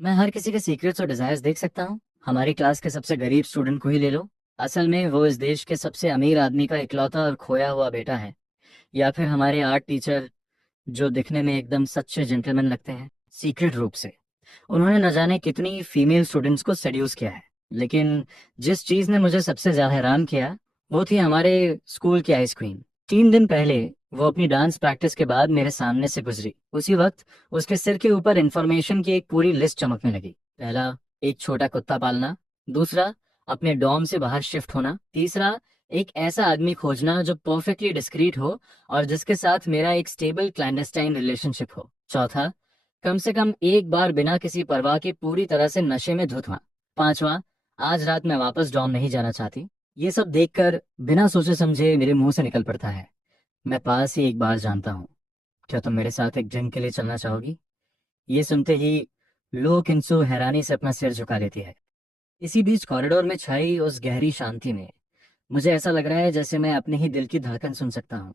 मैं हर किसी के सीक्रेट्स और डिजायर्स देख सकता हूँ। हमारी क्लास के सबसे गरीब स्टूडेंट को ही ले लो। असल में वो इस देश के सबसे अमीर आदमी का इकलौता और खोया हुआ बेटा है। या फिर हमारे आर्ट टीचर, जो दिखने में एकदम सच्चे जेंटलमैन लगते हैं सीक्रेट रूप से। उन्होंने न जाने कितनी फीमेल स्टूडेंट्स को सेड्यूस किया है। लेकिन जिस चीज ने मुझे सबसे ज्यादा हैरान किया, वो थी हमारे स्कूल की आइस क्वीन। 3 दिन पहले वो अपनी डांस प्रैक्टिस के बाद मेरे सामने से गुजरी। उसी वक्त उसके सिर के ऊपर इंफॉर्मेशन की एक पूरी लिस्ट चमकने लगी। पहला, एक छोटा कुत्ता पालना। दूसरा, अपने डॉर्म से बाहर शिफ्ट होना। तीसरा, एक ऐसा आदमी खोजना जो परफेक्टली डिस्क्रीट हो और जिसके साथ मेरा एक स्टेबल क्लैंडस्टाइन रिलेशनशिप हो। चौथा, कम से कम एक बार बिना किसी परवाह के पूरी तरह से नशे में धुत हुआ। पांचवा, आज रात मैं वापस डॉम नहीं जाना चाहती। ये सब देखकर बिना सोचे समझे मेरे मुंह से निकल पड़ता है, मैं पास ही एक बार जानता हूँ। क्या तुम मेरे साथ एक ड्रिंक के लिए चलना चाहोगी? ये सुनते ही लो किंसु हैरानी से अपना सिर झुका लेती है। इसी बीच कॉरिडोर में छाई उस गहरी शांति में मुझे ऐसा लग रहा है जैसे मैं अपने ही दिल की धड़कन सुन सकता हूँ।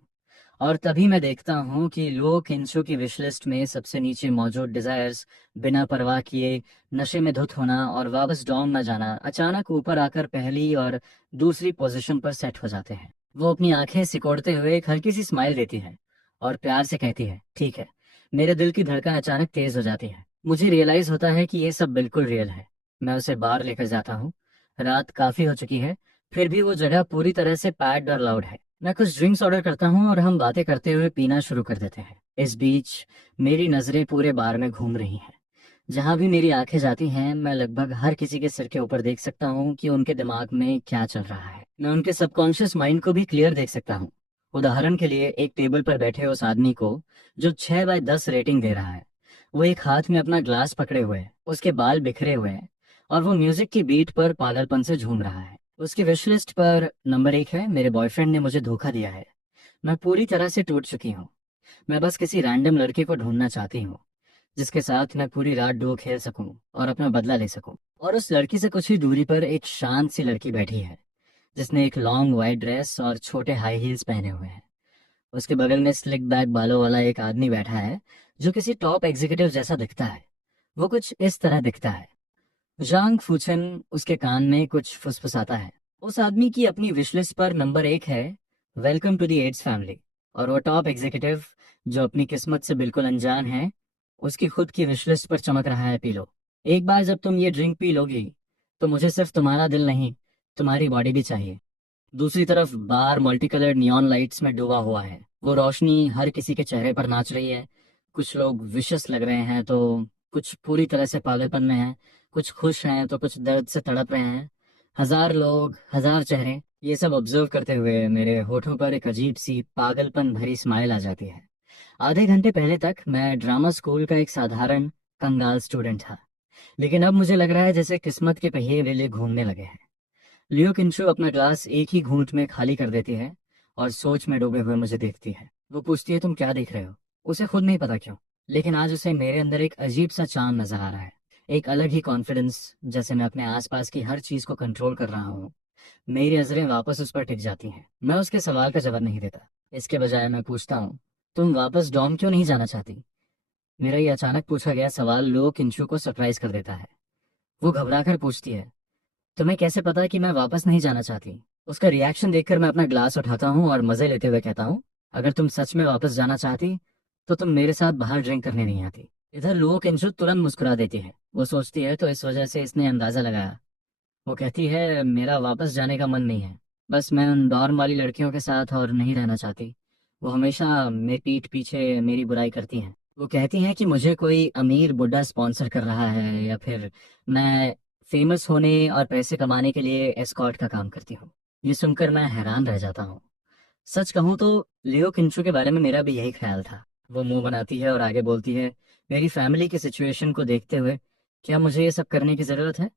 और तभी मैं देखता हूँ कि लो किंशु की विश लिस्ट में सबसे नीचे मौजूद डिजायर्स, बिना परवाह किए नशे में धुत होना और वापस डॉम न जाना, अचानक ऊपर आकर पहली और दूसरी पोजीशन पर सेट हो जाते हैं। वो अपनी आंखें सिकोड़ते हुए एक हल्की सी स्माइल देती है और प्यार से कहती है, ठीक है। मेरे दिल की धड़कन अचानक तेज हो जाती है। मुझे रियलाइज होता है कि ये सब बिल्कुल रियल है। मैं उसे बाहर लेकर जाता हूँ। रात काफी हो चुकी है, फिर भी वो जगह पूरी तरह से पैक्ड और लाउड है। मैं कुछ ड्रिंक्स ऑर्डर करता हूँ और हम बातें करते हुए पीना शुरू कर देते हैं। इस बीच मेरी नजरें पूरे बार में घूम रही हैं। जहां भी मेरी आंखें जाती हैं, मैं लगभग हर किसी के सिर के ऊपर देख सकता हूँ कि उनके दिमाग में क्या चल रहा है। मैं उनके सबकॉन्शियस माइंड को भी क्लियर देख सकता हूँ। उदाहरण के लिए, एक टेबल पर बैठे उस आदमी को जो 6/10 रेटिंग दे रहा है, वो एक हाथ में अपना ग्लास पकड़े हुए है, उसके बाल बिखरे हुए हैं और वो म्यूजिक की बीट पर पागलपन से झूम रहा है। उसकी विश लिस्ट पर नंबर 1 है, मेरे बॉयफ्रेंड ने मुझे धोखा दिया है। मैं पूरी तरह से टूट चुकी हूँ। मैं बस किसी रैंडम लड़के को ढूंढना चाहती हूँ जिसके साथ मैं पूरी रात डुओ खेल सकूं और अपना बदला ले सकूं। और उस लड़की से कुछ ही दूरी पर एक शांत सी लड़की बैठी है, जिसने एक लॉन्ग वाइट ड्रेस और छोटे हाई हील्स पहने हुए हैं। उसके बगल में स्लिक बैक बालों वाला एक आदमी बैठा है जो किसी टॉप एग्जीक्यूटिव जैसा दिखता है। वो कुछ इस तरह दिखता है। जांग फूचन उसके कान में कुछ फुसफुसाता है। उस आदमी की अपनी विशलिस्ट पर नंबर 1 है, welcome to the ads family. और वो टॉप एग्जीक्यूटिव, जो अपनी किस्मत से बिल्कुल अनजान है, उसकी खुद की विशलिस्ट पर चमक रहा है, पी लो। एक बार जब तुम ये ड्रिंक पी लोगी तो मुझे सिर्फ तुम्हारा दिल नहीं, तुम्हारी बॉडी भी चाहिए। दूसरी तरफ बार मल्टी कलर्ड नियॉन लाइट्स में डूबा हुआ है। वो रोशनी हर किसी के चेहरे पर नाच रही है। कुछ लोग विशस लग रहे हैं तो कुछ पूरी तरह से पागलपन में हैं। कुछ खुश हैं तो कुछ दर्द से तड़प रहे हैं। हजार लोग, हजार चेहरे, ये सब ऑब्जर्व करते हुए मेरे होठों पर एक अजीब सी पागलपन भरी स्माइल आ जाती है। आधे घंटे पहले तक मैं ड्रामा स्कूल का एक साधारण कंगाल स्टूडेंट था, लेकिन अब मुझे लग रहा है जैसे किस्मत के पहिए मेरे लिए घूमने लगे हैं। लियो किंशु अपना ग्लास एक ही घूंट में खाली कर देती है और सोच में डूबे हुए मुझे देखती है। वो पूछती है, तुम क्या देख रहे हो? उसे खुद नहीं पता क्यों, लेकिन आज उसे मेरे अंदर एक अजीब सा चांद नजर आ रहा है। एक अलग ही कॉन्फिडेंस, जैसे मैं अपने आसपास की हर चीज को कंट्रोल कर रहा हूँ। मेरी नजरें वापस उस पर टिक जाती हैं। मैं उसके सवाल का जवाब नहीं देता। इसके बजाय मैं पूछता हूँ, तुम वापस डॉम क्यों नहीं जाना चाहती? मेरा ये अचानक पूछा गया सवाल लो किंशु को सरप्राइज कर देता है। वो घबरा कर पूछती है, तुम्हें कैसे पता कि मैं वापस नहीं जाना चाहती? उसका रिएक्शन देखकर मैं अपना ग्लास उठाता हूँ और मजे लेते हुए कहता हूँ, अगर तुम सच में वापस जाना चाहती तो तुम मेरे साथ बाहर ड्रिंक करने नहीं आती। इधर लोगो किंशु तुरंत मुस्कुरा देती है। वो सोचती है तो इस वजह से इसने अंदाजा लगाया। वो कहती है, मेरा वापस जाने का मन नहीं है, बस मैं उन डॉर्म वाली लड़कियों के साथ और नहीं रहना चाहती। वो हमेशा मेरी पीठ पीछे मेरी बुराई करती हैं। वो कहती हैं कि मुझे कोई अमीर बुड्ढा स्पॉन्सर कर रहा है या फिर मैं फेमस होने और पैसे कमाने के लिए एस्कॉर्ट का काम करती हूँ। ये सुनकर मैं हैरान रह जाता हूँ। सच कहूँ तो लियो किंचु के बारे में मेरा भी यही ख्याल था। वो मुंह बनाती है और आगे बोलती है, मेरी फैमिली की सिचुएशन को देखते हुए क्या मुझे ये सब करने की जरूरत है?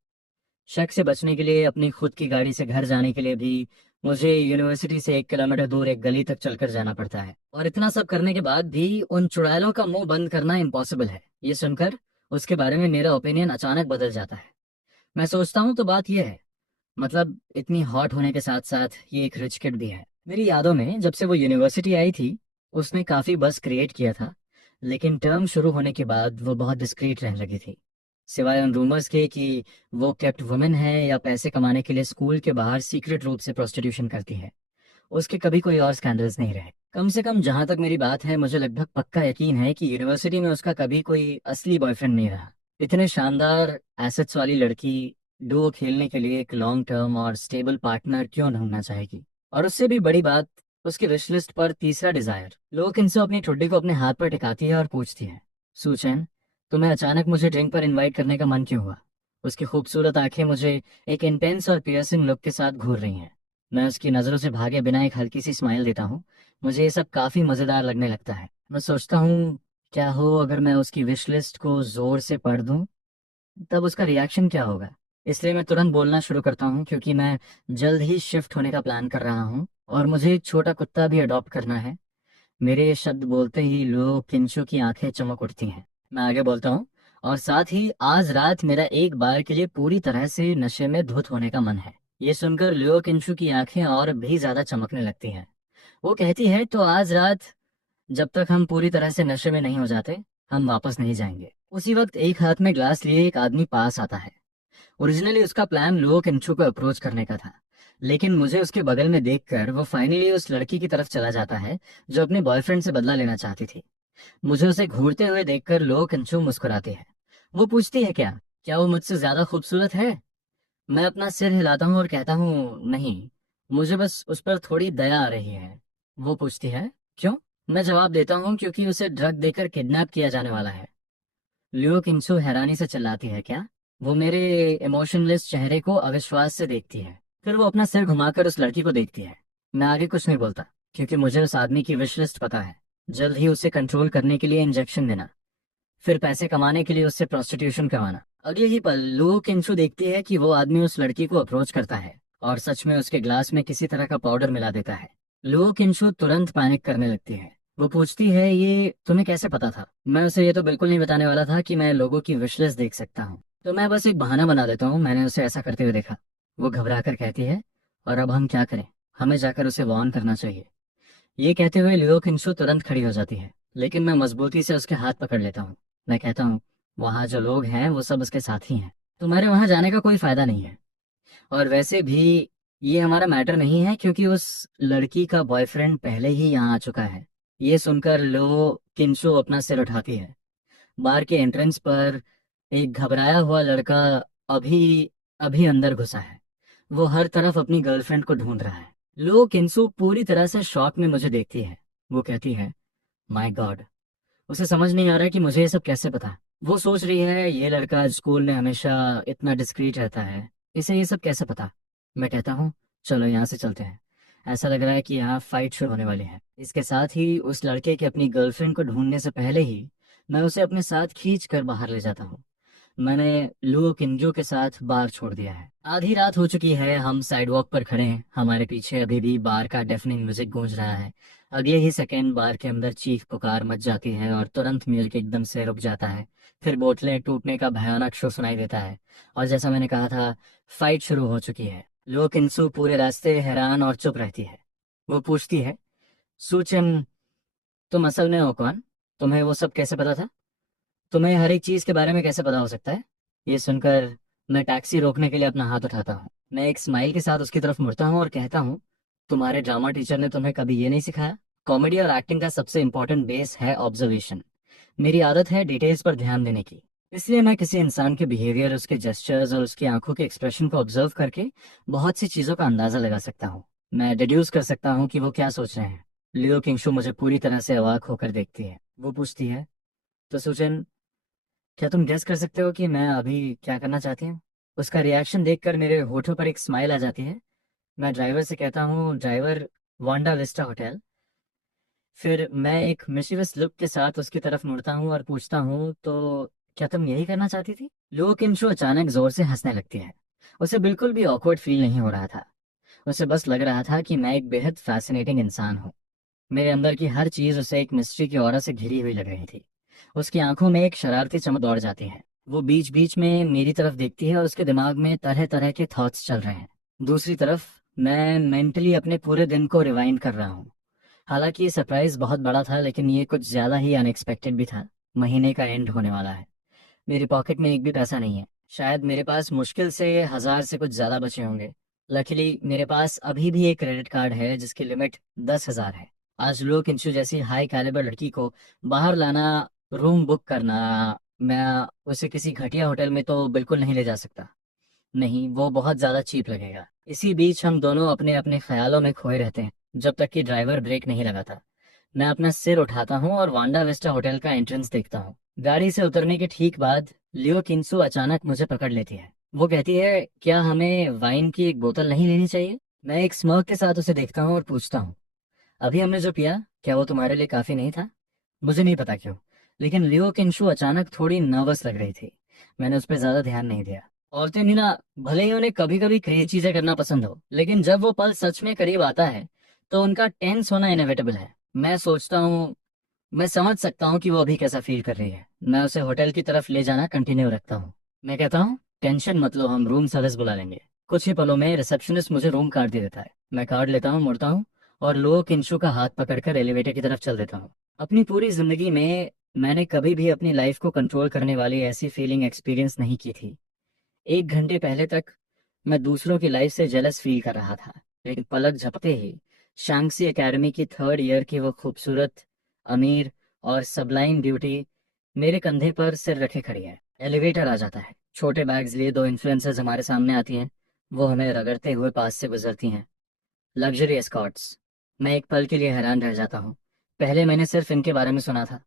शक से बचने के लिए, अपनी खुद की गाड़ी से घर जाने के लिए भी मुझे यूनिवर्सिटी से 1 किलोमीटर दूर एक गली तक चलकर जाना पड़ता है। और इतना सब करने के बाद भी उन चुड़ैलों का मुंह बंद करना इम्पॉसिबल है। ये सुनकर उसके बारे में मेरा ओपिनियन अचानक बदल जाता है। मैं सोचता हूँ तो बात यह है, मतलब इतनी हॉट होने के साथ साथ ये एक रिच किड भी है। मेरी यादों में जब से वो यूनिवर्सिटी आई थी, उसने काफी बस क्रिएट किया था, लेकिन टर्म शुरू होने के बाद वो बहुत डिस्क्रीट रहने लगी थी। सिवाय उन रूमर्स के कि वो केप्ट वुमेन है या पैसे कमाने के लिए स्कूल के बाहर सीक्रेट रूप से प्रोस्टिट्यूशन करती है, उसके कभी कोई और स्कैंडल्स नहीं रहे। कम से कम जहां तक मेरी बात है, मुझे लगभग पक्का यकीन है कि यूनिवर्सिटी में उसका कभी कोई असली बॉयफ्रेंड नहीं रहा। इतने शानदार एसेट्स वाली लड़की डुओ खेलने के लिए एक लॉन्ग टर्म और स्टेबल पार्टनर क्यों ढूंढना चाहेगी? और उससे भी बड़ी बात, उसकी विश लिस्ट पर तीसरा डिजायर। लोग इनसे अपनी ठुड्डी को अपने हाथ पर टिकाती है और पूछती है, सुचैन, तुम्हें अचानक मुझे ड्रिंक पर इनवाइट करने का मन क्यों हुआ? उसकी खूबसूरत आंखें मुझे एक इंटेंस और पियर्सिंग लुक के साथ घूर रही हैं। मैं उसकी नज़रों से भागे बिना एक हल्की सी स्माइल देता हूँ। मुझे ये सब काफ़ी मज़ेदार लगने लगता है। मैं सोचता हूँ, क्या हो अगर मैं उसकी विश लिस्ट को ज़ोर से पढ़ दूँ, तब उसका रिएक्शन क्या होगा? इसलिए मैं तुरंत बोलना शुरू करता हूँ, क्योंकि मैं जल्द ही शिफ्ट होने का प्लान कर रहा हूँ और मुझे एक छोटा कुत्ता भी अडॉप्ट करना है। मेरे ये शब्द बोलते ही लो किंशु की आंखें चमक उठती हैं। मैं आगे बोलता हूँ, और साथ ही आज रात मेरा एक बार के लिए पूरी तरह से नशे में धुत होने का मन है। ये सुनकर लियो किंशु की आंखें और भी ज्यादा चमकने लगती हैं। वो कहती है, तो आज रात जब तक हम पूरी तरह से नशे में नहीं हो जाते, हम वापस नहीं जाएंगे। उसी वक्त एक हाथ में ग्लास लिए एक आदमी पास आता है। ओरिजिनली उसका प्लान लियो किंशु को अप्रोच करने का था, लेकिन मुझे उसके बगल में देखकर वो फाइनली उस लड़की की तरफ चला जाता है जो अपने बॉयफ्रेंड से बदला लेना चाहती थी। मुझे उसे घूरते हुए देखकर लो कंचू मुस्कुराती है। वो पूछती है, क्या क्या वो मुझसे ज्यादा खूबसूरत है? मैं अपना सिर हिलाता हूँ और कहता हूँ, नहीं, मुझे बस उस पर थोड़ी दया आ रही है। वो पूछती है, क्यों? मैं जवाब देता हूँ, क्योंकि उसे ड्रग देकर किडनैप किया जाने वाला है। लियो किंसू हैरानी से चिल्लाती है, क्या? वो मेरे इमोशनलेस चेहरे को अविश्वास से देखती है। फिर वो अपना सिर घुमाकर उस लड़की को देखती है। मैं आगे कुछ नहीं बोलता, क्योंकि मुझे उस आदमी की विश लिस्ट पता है। जल्द ही उसे कंट्रोल करने के लिए इंजेक्शन देना, फिर पैसे कमाने के लिए उससे प्रोस्टिट्यूशन करवाना। अगले ही पल लुओ किंशु देखती है कि वो आदमी उस लड़की को अप्रोच करता है और सच में उसके ग्लास में किसी तरह का पाउडर मिला देता है। लुओ किंशु तुरंत पैनिक करने लगती है। वो पूछती है, ये तुम्हें कैसे पता था? मैं उसे ये तो बिल्कुल नहीं बताने वाला था कि मैं लोगों की विशलिस्ट देख सकता हूँ, तो मैं बस एक बहाना बना देता हूँ, मैंने उसे ऐसा करते हुए देखा। वो घबरा कर कहती है, और अब हम क्या करें? हमें जाकर उसे वार्न करना चाहिए। ये कहते हुए लियो किंशु तुरंत खड़ी हो जाती है, लेकिन मैं मजबूती से उसके हाथ पकड़ लेता हूँ। मैं कहता हूँ, वहाँ जो लोग हैं वो सब उसके साथी हैं, तुम्हारे वहाँ जाने का कोई फायदा नहीं है। और वैसे भी ये हमारा मैटर नहीं है, क्योंकि उस लड़की का बॉयफ्रेंड पहले ही यहाँ आ चुका है। ये सुनकर लो किंशु अपना सिर उठाती है। बार के एंट्रेंस पर एक घबराया हुआ लड़का अभी अभी अंदर घुसा है। वो हर तरफ अपनी गर्लफ्रेंड को ढूंढ रहा है। लो किंसु पूरी तरह से शॉक में मुझे देखती है। वो कहती है, माय गॉड, उसे समझ नहीं आ रहा है कि मुझे ये सब कैसे पता। वो सोच रही है, ये लड़का स्कूल में हमेशा इतना डिस्क्रीट रहता है, इसे ये सब कैसे पता। मैं कहता हूँ, चलो यहाँ से चलते हैं, ऐसा लग रहा है कि यहाँ फाइट शुरू होने वाली है। इसके साथ ही उस लड़के के अपनी गर्लफ्रेंड को ढूंढने से पहले ही मैं उसे अपने साथ खींच कर बाहर ले जाता हूँ। मैंने लुओ किंजो के साथ बार छोड़ दिया है। आधी रात हो चुकी है, हम साइडवॉक पर खड़े हैं, हमारे पीछे अभी भी बार का डेफनिंग म्यूजिक गूंज रहा है। अगले ही सेकेंड बार के अंदर चीख पुकार मच जाती है और तुरंत म्यूजिक एकदम से रुक जाता है। फिर बोतलें टूटने का भयानक शोर सुनाई देता है, और जैसा मैंने कहा था, फाइट शुरू हो चुकी है। लुओ किंसु पूरे रास्ते हैरान और चुप रहती है। वो पूछती है, सुचन, तुम असल में हो कौन? तुम्हें वो सब कैसे पता था? तुम्हें हर एक चीज के बारे में कैसे पता हो सकता है? ये सुनकर मैं टैक्सी रोकने के लिए अपना हाथ उठाता हूँ। मैं एक स्माइल के साथ उसकी तरफ मुड़ता हूँ और कहता हूँ, तुम्हारे ड्रामा टीचर ने तुम्हें कभी ये नहीं सिखाया? कॉमेडी और एक्टिंग का सबसे इंपॉर्टेंट बेस है ऑब्जर्वेशन। मेरी आदत है डिटेल्स पर ध्यान देने की। इसलिए मैं किसी इंसान के बिहेवियर, उसके जेस्चर्स और उसकी आंखों के एक्सप्रेशन को ऑब्जर्व करके बहुत सी चीजों का अंदाजा लगा सकता हूँ। मैं डिड्यूस कर सकता हूँ कि वो क्या सोच रहे हैं। लियो किंगशु मुझे पूरी तरह से अवाक होकर देखती है। वो पूछती है, तो सुचन, क्या तुम गेस कर सकते हो कि मैं अभी क्या करना चाहती हूँ? उसका रिएक्शन देखकर मेरे होठों पर एक स्माइल आ जाती है। मैं ड्राइवर से कहता हूँ, ड्राइवर, वांडा विस्टा होटल। फिर मैं एक मिशीवस लुक के साथ उसकी तरफ मुड़ता हूँ और पूछता हूँ, तो क्या तुम यही करना चाहती थी? लो किंशु अचानक जोर से हंसने लगती है। उसे बिल्कुल भी ऑकवर्ड फील नहीं हो रहा था। उसे बस लग रहा था कि मैं एक बेहद फैसिनेटिंग इंसान हूँ। मेरे अंदर की हर चीज उसे एक मिस्ट्री की ऑरा से घिरी हुई लग रही थी। उसकी आंखों में एक शरारती चमक दौड़ जाती है। वो बीच बीच में मेरी तरफ देखती है और उसके दिमाग में तरह तरह के थॉट्स चल रहे हैं। दूसरी तरफ मैं मेंटली अपने पूरे दिन को रिवाइंड कर रहा हूँ। हालांकि ये सरप्राइज बहुत बड़ा था, लेकिन ये कुछ ज्यादा ही अनएक्सपेक्टेड भी था। महीने का एंड होने वाला है। मेरी पॉकेट में एक भी पैसा नहीं है। शायद मेरे पास मुश्किल से 1,000 से कुछ ज़्यादा बचे होंगे। लकीली मेरे पास अभी भी एक क्रेडिट कार्ड है जिसकी लिमिट 10,000 है। आज लो किंशु जैसी हाई कैलिबर लड़की को बाहर लाना, रूम बुक करना, मैं उसे किसी घटिया होटल में तो बिल्कुल नहीं ले जा सकता। नहीं, वो बहुत ज़्यादा चीप लगेगा। इसी बीच हम दोनों अपने अपने ख्यालों में खोए रहते हैं जब तक कि ड्राइवर ब्रेक नहीं लगाता। मैं अपना सिर उठाता हूँ और वांडा वेस्टा होटल का एंट्रेंस देखता हूँ। गाड़ी से उतरने के ठीक बाद लियो किंसु अचानक मुझे पकड़ लेती है। वो कहती है, क्या हमें वाइन की एक बोतल नहीं लेनी चाहिए? मैं एक स्mirk के साथ उसे देखता हूँ और पूछता हूँ, अभी हमने जो पिया, क्या वो तुम्हारे लिए काफी नहीं था? मुझे नहीं पता क्यों, लेकिन लियो किंशु अचानक थोड़ी नर्वस लग रही थी। मैंने उस पर ज्यादा ध्यान नहीं दिया। औरतें नीना, भले ही उन्हें कभी कभी क्रेजी चीजें करना पसंद हो, लेकिन जब वो पल सच में करीब आता है तो उनका टेंस होना इनएविटेबल है। मैं सोचता हूँ, मैं समझ सकता हूँ कि वो अभी कैसा फील कर रही है। मैं उसे होटल की तरफ ले जाना कंटिन्यू रखता हूँ। मैं कहता हूँ, टेंशन मत लो, हम रूम सर्विस बुला लेंगे। कुछ ही पलों में रिसेप्शनिस्ट मुझे रूम कार्ड दे देता है। मैं कार्ड लेता हूँ, मुड़ता हूँ और लो किंशु का हाथ पकड़कर एलिवेटर की तरफ चल देता हूँ। अपनी पूरी जिंदगी में मैंने कभी भी अपनी लाइफ को कंट्रोल करने वाली ऐसी फीलिंग एक्सपीरियंस नहीं की थी। 1 घंटे पहले तक मैं दूसरों की लाइफ से जेलस फील कर रहा था, लेकिन पलक झपकते ही शांक्सी एकेडमी की 3rd ईयर की वो खूबसूरत, अमीर और सबलाइन ब्यूटी मेरे कंधे पर सिर रखे खड़ी है। एलिवेटर आ जाता है। छोटे बैग्स लिए 2 इन्फ्लुएंसर्स हमारे सामने आती हैं। वो हमें रगड़ते हुए पास से गुजरती हैं। Luxury Escorts. मैं एक पल के लिए हैरान रह जाता हूँ। पहले मैंने सिर्फ इनके बारे में सुना था,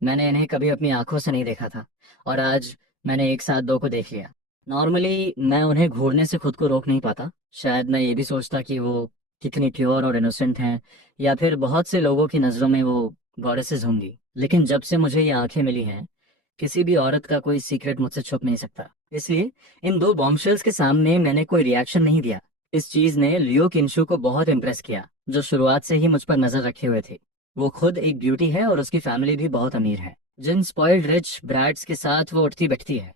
मैंने इन्हें कभी अपनी आंखों से नहीं देखा था, और आज मैंने एक साथ दो को देख लिया। नॉर्मली मैं उन्हें घूरने से खुद को रोक नहीं पाता। शायद मैं ये भी सोचता कि वो कितनी प्योर और इनोसेंट हैं, या फिर बहुत से लोगों की नज़रों में वो गॉडेसेस होंगी। लेकिन जब से मुझे ये आंखें मिली हैं, किसी भी औरत का कोई सीक्रेट मुझसे छुप नहीं सकता। इसलिए इन दो बॉम्बशेल्स के सामने मैंने कोई रिएक्शन नहीं दिया। इस चीज ने लियो किंशु को बहुत इम्प्रेस किया, जो शुरुआत से ही मुझ पर नजर रखे हुए थे। वो खुद एक ब्यूटी है और उसकी फैमिली भी बहुत अमीर है। जिन स्पॉइल्ड रिच ब्रैड्स के साथ वो उठती बैठती है,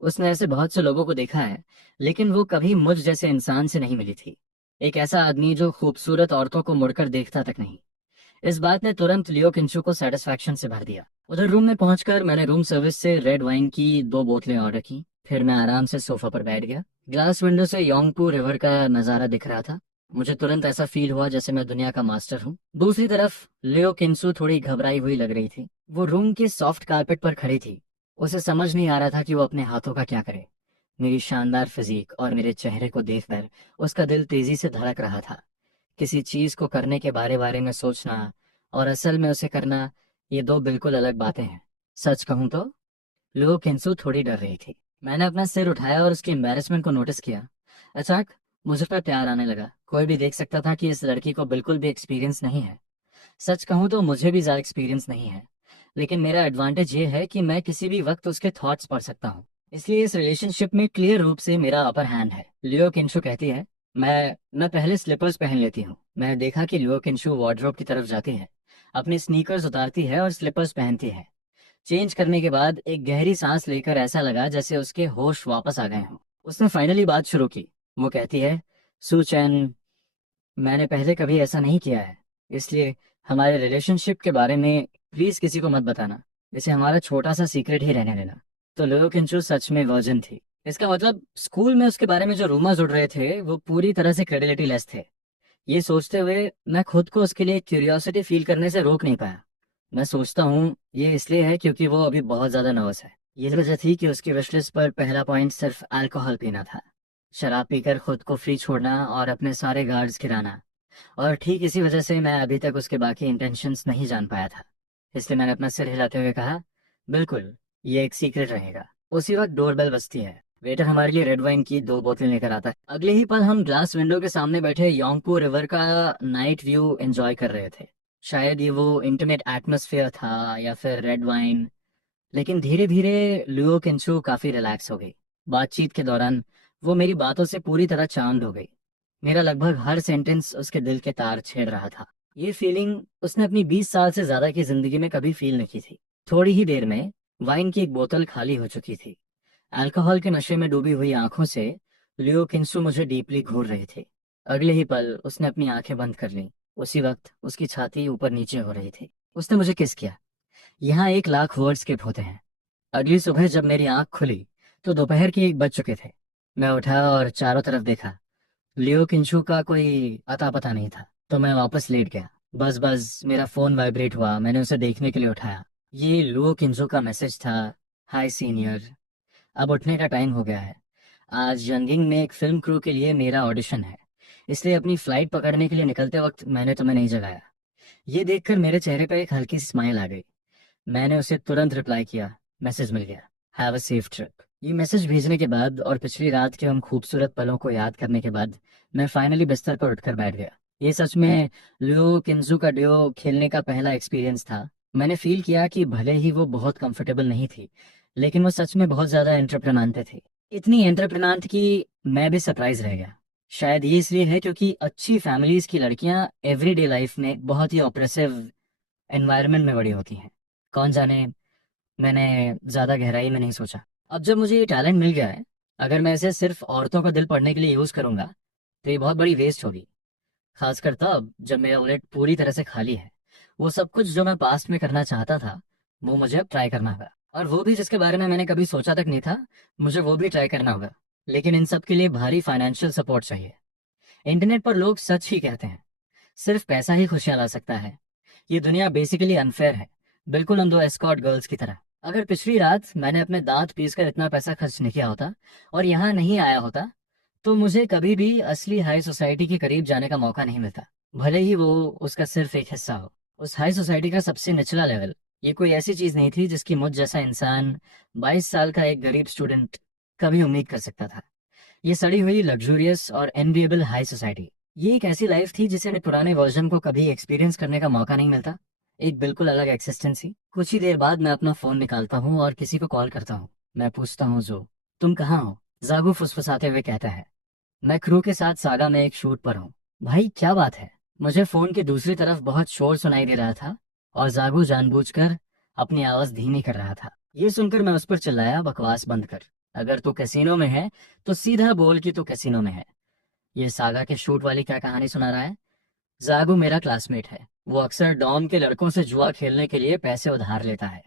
उसने ऐसे बहुत से लोगों को देखा है, लेकिन वो कभी मुझ जैसे इंसान से नहीं मिली थी। एक ऐसा आदमी जो खूबसूरत औरतों को मुड़कर देखता तक नहीं। इस बात ने तुरंत लियो किंशु को सेटिस्फैक्शन से भर दिया। उधर रूम में पहुंचकर मैंने रूम सर्विस से रेड वाइन की 2 बोतलें ऑर्डर की। फिर मैं आराम से सोफा पर बैठ गया। ग्लास विंडो से योंगपू रिवर का नजारा दिख रहा था। मुझे तुरंत ऐसा फील हुआ जैसे मैं दुनिया का मास्टर हूँ। दूसरी तरफ लियो किंसु थोड़ी घबराई हुई लग रही थी। वो रूम के सॉफ्ट कारपेट पर खड़ी थी। उसे समझ नहीं आ रहा था कि वो अपने हाथों का क्या करे। मेरी शानदार फिजिक और मेरे चेहरे को देखकर उसका दिल तेजी से धड़क रहा था। किसी चीज को करने के बारे बारे में सोचना और असल में उसे करना, ये दो बिल्कुल अलग बातें हैं। सच कहूं तो लो केंसु थोड़ी डर रही थी। मैंने अपना सिर उठाया और उसकी एम्बैरेसमेंट को नोटिस किया। अचानक मुझे पर प्यार आने लगा। कोई भी देख सकता था कि इस लड़की को बिल्कुल भी एक्सपीरियंस नहीं है। सच कहूं तो मुझे भी ज्यादा एक्सपीरियंस नहीं है, लेकिन मेरा एडवांटेज ये है कि मैं किसी भी वक्त उसके थॉट्स पढ़ सकता हूँ। इसलिए इस रिलेशनशिप में क्लियर रूप से मेरा अपर हैंड है। लियो किंशु कहती है, मैं पहले स्लीपर्स पहन लेती हूँ। मैंने देखा कि लियो किंशु वार्डरोब की तरफ जाती है, अपनी स्नीकर्स उतारती है और स्लीपर्स पहनती है। चेंज करने के बाद एक गहरी सांस लेकर ऐसा लगा जैसे उसके होश वापस आ गए हों। उसने फाइनली बात शुरू की। वो कहती है, सू चैन, मैंने पहले कभी ऐसा नहीं किया है, इसलिए हमारे रिलेशनशिप के बारे में प्लीज किसी को मत बताना। इसे हमारा छोटा सा सीक्रेट ही रहने देना। तो लियो किंचु सच में वर्जिन थी। इसका मतलब स्कूल में उसके बारे में जो रूमर्स उड़ रहे थे वो पूरी तरह से क्रेडिबिलिटी लेस थे। ये सोचते हुए मैं खुद को उसके लिए क्यूरियोसिटी फील करने से रोक नहीं पाया। मैं सोचता हूँ ये इसलिए है क्योंकि वो अभी बहुत ज्यादा नर्वस है। ये वजह थी कि उसकी विशलिस्ट पर पहला पॉइंट सिर्फ अल्कोहल पीना था। शराब पीकर खुद को फ्री छोड़ना और अपने सारे गार्ड्स गिराना। और ठीक इसी वजह से मैं अभी तक उसके बाकी इंटेंशंस नहीं जान पाया था। इसलिए मैंने अपना सिर हिलाते हुए कहा, बिल्कुल, ये एक सीक्रेट रहेगा। उसी वक्त डोरबेल बजती है। वेटर हमारे लिए रेड वाइन की 2 बोतलें लेकर आता है। अगले ही पल हम ग्लास विंडो के सामने बैठे योंगपू रिवर का नाइट व्यू एंजॉय कर रहे थे। शायद ये वो इंटीमेट एटमोसफियर था या फिर रेड वाइन। लेकिन धीरे धीरे लुओ केंचु काफी रिलैक्स हो गई। बातचीत के दौरान वो मेरी बातों से पूरी तरह चांद हो गई। मेरा लगभग हर सेंटेंस उसके दिल के तार छेड़ रहा था। ये फीलिंग उसने अपनी 20 साल से ज्यादा की जिंदगी में कभी फील नहीं की थी। थोड़ी ही देर में वाइन की एक बोतल खाली हो चुकी थी। अल्कोहल के नशे में डूबी हुई आंखों से लियो किंसु मुझे डीपली घूर रहे थे। अगले ही पल उसने अपनी आंखें बंद कर लीं। उसी वक्त उसकी छाती ऊपर नीचे हो रही थी। उसने मुझे किस किया। यहाँ 1 लाख वर्ड स्किप होते हैं, अगली सुबह जब मेरी आंख खुली तो दोपहर के 1 बज चुके थे। मैं उठा और चारों तरफ देखा। लियो किंशु का कोई अता पता नहीं था। तो मैं वापस लेट गया। बस बस मेरा फोन वाइब्रेट हुआ। मैंने उसे देखने के लिए उठाया। ये लियो किंशु का मैसेज था। हाय सीनियर, अब उठने का टाइम हो गया है। आज यंगिंग में एक फिल्म क्रू के लिए मेरा ऑडिशन है, इसलिए अपनी फ्लाइट पकड़ने के लिए निकलते वक्त मैंने तुम्हें नहीं जगाया। ये देखकर मेरे चेहरे पर एक हल्की सी स्माइल आ गई। मैंने उसे तुरंत रिप्लाई किया, मैसेज मिल गया, हैव अ सेफ ट्रिप। ये मैसेज भेजने के बाद और पिछली रात के उन खूबसूरत पलों को याद करने के बाद मैं फाइनली बिस्तर पर उठकर बैठ गया। ये सच में लियो किंजू का डियो खेलने का पहला एक्सपीरियंस था। मैंने फील किया कि भले ही वो बहुत कंफर्टेबल नहीं थी, लेकिन वो सच में बहुत ज्यादा एंटरप्रेन्योर थे। इतनी एंटरप्रेन्योर कि मैं भी सरप्राइज रह गया। शायद ये इसलिए है क्योंकि अच्छी फैमिलीज की लड़कियां एवरीडे लाइफ में बहुत ही ऑप्रेसिव एनवायरनमेंट में बड़ी होती हैं। कौन जाने, मैंने ज्यादा गहराई में नहीं सोचा। अब जब मुझे ये टैलेंट मिल गया है, अगर मैं इसे सिर्फ औरतों का दिल पढ़ने के लिए यूज करूंगा तो ये बहुत बड़ी वेस्ट होगी। खासकर तब जब मेरा वॉलेट पूरी तरह से खाली है। वो सब कुछ जो मैं पास्ट में करना चाहता था, वो मुझे अब ट्राई करना होगा। और वो भी जिसके बारे में मैंने कभी सोचा तक नहीं था, मुझे वो भी ट्राई करना होगा। लेकिन इन सब के लिए भारी फाइनेंशियल सपोर्ट चाहिए। इंटरनेट पर लोग सच ही कहते हैं, सिर्फ पैसा ही खुशियां ला सकता है। ये दुनिया बेसिकली अनफेयर है, बिल्कुल उन दो एस्कॉर्ट गर्ल्स की तरह। अगर पिछली रात मैंने अपने दांत पीस कर इतना पैसा खर्च नहीं किया होता और यहाँ नहीं आया होता, तो मुझे कभी भी असली हाई सोसाइटी के करीब जाने का मौका नहीं मिलता, भले ही वो उसका सिर्फ एक हिस्सा हो। उस हाई सोसाइटी का सबसे निचला लेवल ये कोई ऐसी चीज नहीं थी जिसकी मुझ जैसा इंसान, 22 साल का एक गरीब स्टूडेंट, कभी उम्मीद कर सकता था। ये सड़ी हुई लग्जूरियस और एनविएबल हाई सोसाइटी, ये एक ऐसी लाइफ थी जिसे अपने पुराने वर्जन को कभी एक्सपीरियंस करने का मौका नहीं मिलता। एक बिल्कुल अलग एक्सिस्टेंसी। कुछ ही देर बाद मैं अपना फोन निकालता हूँ और किसी को कॉल करता हूँ। मैं पूछता हूँ, जो तुम कहाँ हो? जागू फुसफुसाते हुए कहता है, मैं क्रू के साथ सागा में एक शूट पर हूँ। भाई क्या बात है? मुझे फोन की दूसरी तरफ बहुत शोर सुनाई दे रहा था और जागू जानबूझकर अपनी आवाज धीमी कर रहा था। ये सुनकर मैं उस पर चिल्लाया, बकवास बंद कर। अगर तू कैसीनो में है तो सीधा बोल कि तू कैसीनो में है। ये सागा के शूट वाली क्या कहानी सुना रहा है? जागू मेरा क्लासमेट है। वो अक्सर डॉम के लड़कों से जुआ खेलने के लिए पैसे उधार लेता है।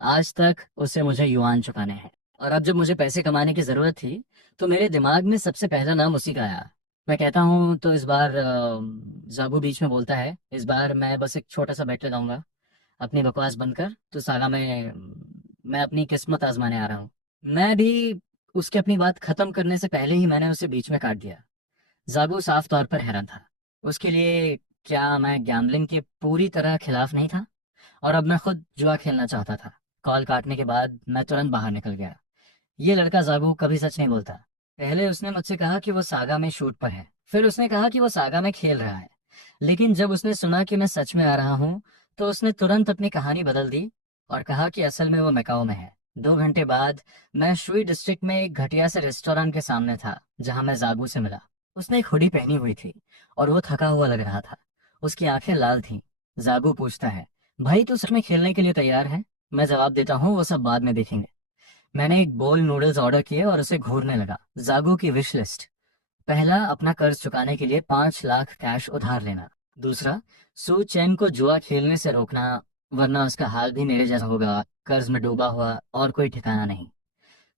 आज तक उसे मुझे युआन चुकाने हैं। और अब जब मुझे पैसे कमाने की जरूरत थी, तो मेरे दिमाग में सबसे पहला नाम उसी का आया। मैं कहता हूँ तो इस बार जागू बीच में बोलता है, इस बार मैं बस एक छोटा सा बेट लगाऊंगा। अपनी बकवास बंद कर, तो सागा में मैं अपनी किस्मत आजमाने आ रहा हूँ। मैं भी उसके अपनी बात खत्म करने से पहले ही मैंने उसे बीच में काट दिया। जागो साफ तौर पर हैरान था। उसके लिए क्या मैं गैम्बलिंग के पूरी तरह खिलाफ नहीं था? और अब मैं खुद जुआ खेलना चाहता था। कॉल काटने के बाद मैं तुरंत बाहर निकल गया। ये लड़का जागो कभी सच नहीं बोलता। पहले उसने मुझसे कहा कि वो सागा में शूट पर है, फिर उसने कहा कि वो सागा में खेल रहा है। लेकिन जब उसने सुना कि मैं सच में आ रहा हूँ, तो उसने तुरंत अपनी कहानी बदल दी और कहा कि असल में वो मैकाओ में है। 2 घंटे बाद मैं शुई डिस्ट्रिक्ट में एक घटिया से रेस्टोरेंट के सामने था जहां मैं जागू से मिला। उसने एक हुडी पहनी हुई थी और वो थका हुआ लग रहा था। उसकी आंखें लाल थीं। जागू पूछता है, भाई तू सच में खेलने के लिए तैयार है? मैं जवाब देता हूँ, वो सब बाद में देखेंगे। मैंने एक बोल नूडल्स ऑर्डर किए और उसे घूरने लगा। जागू की विश लिस्ट: पहला, अपना कर्ज चुकाने के लिए 5 लाख कैश उधार लेना। दूसरा, सू चैन को जुआ खेलने से रोकना, वरना उसका हाल भी मेरे जैसा होगा, कर्ज में डूबा हुआ और कोई ठिकाना नहीं।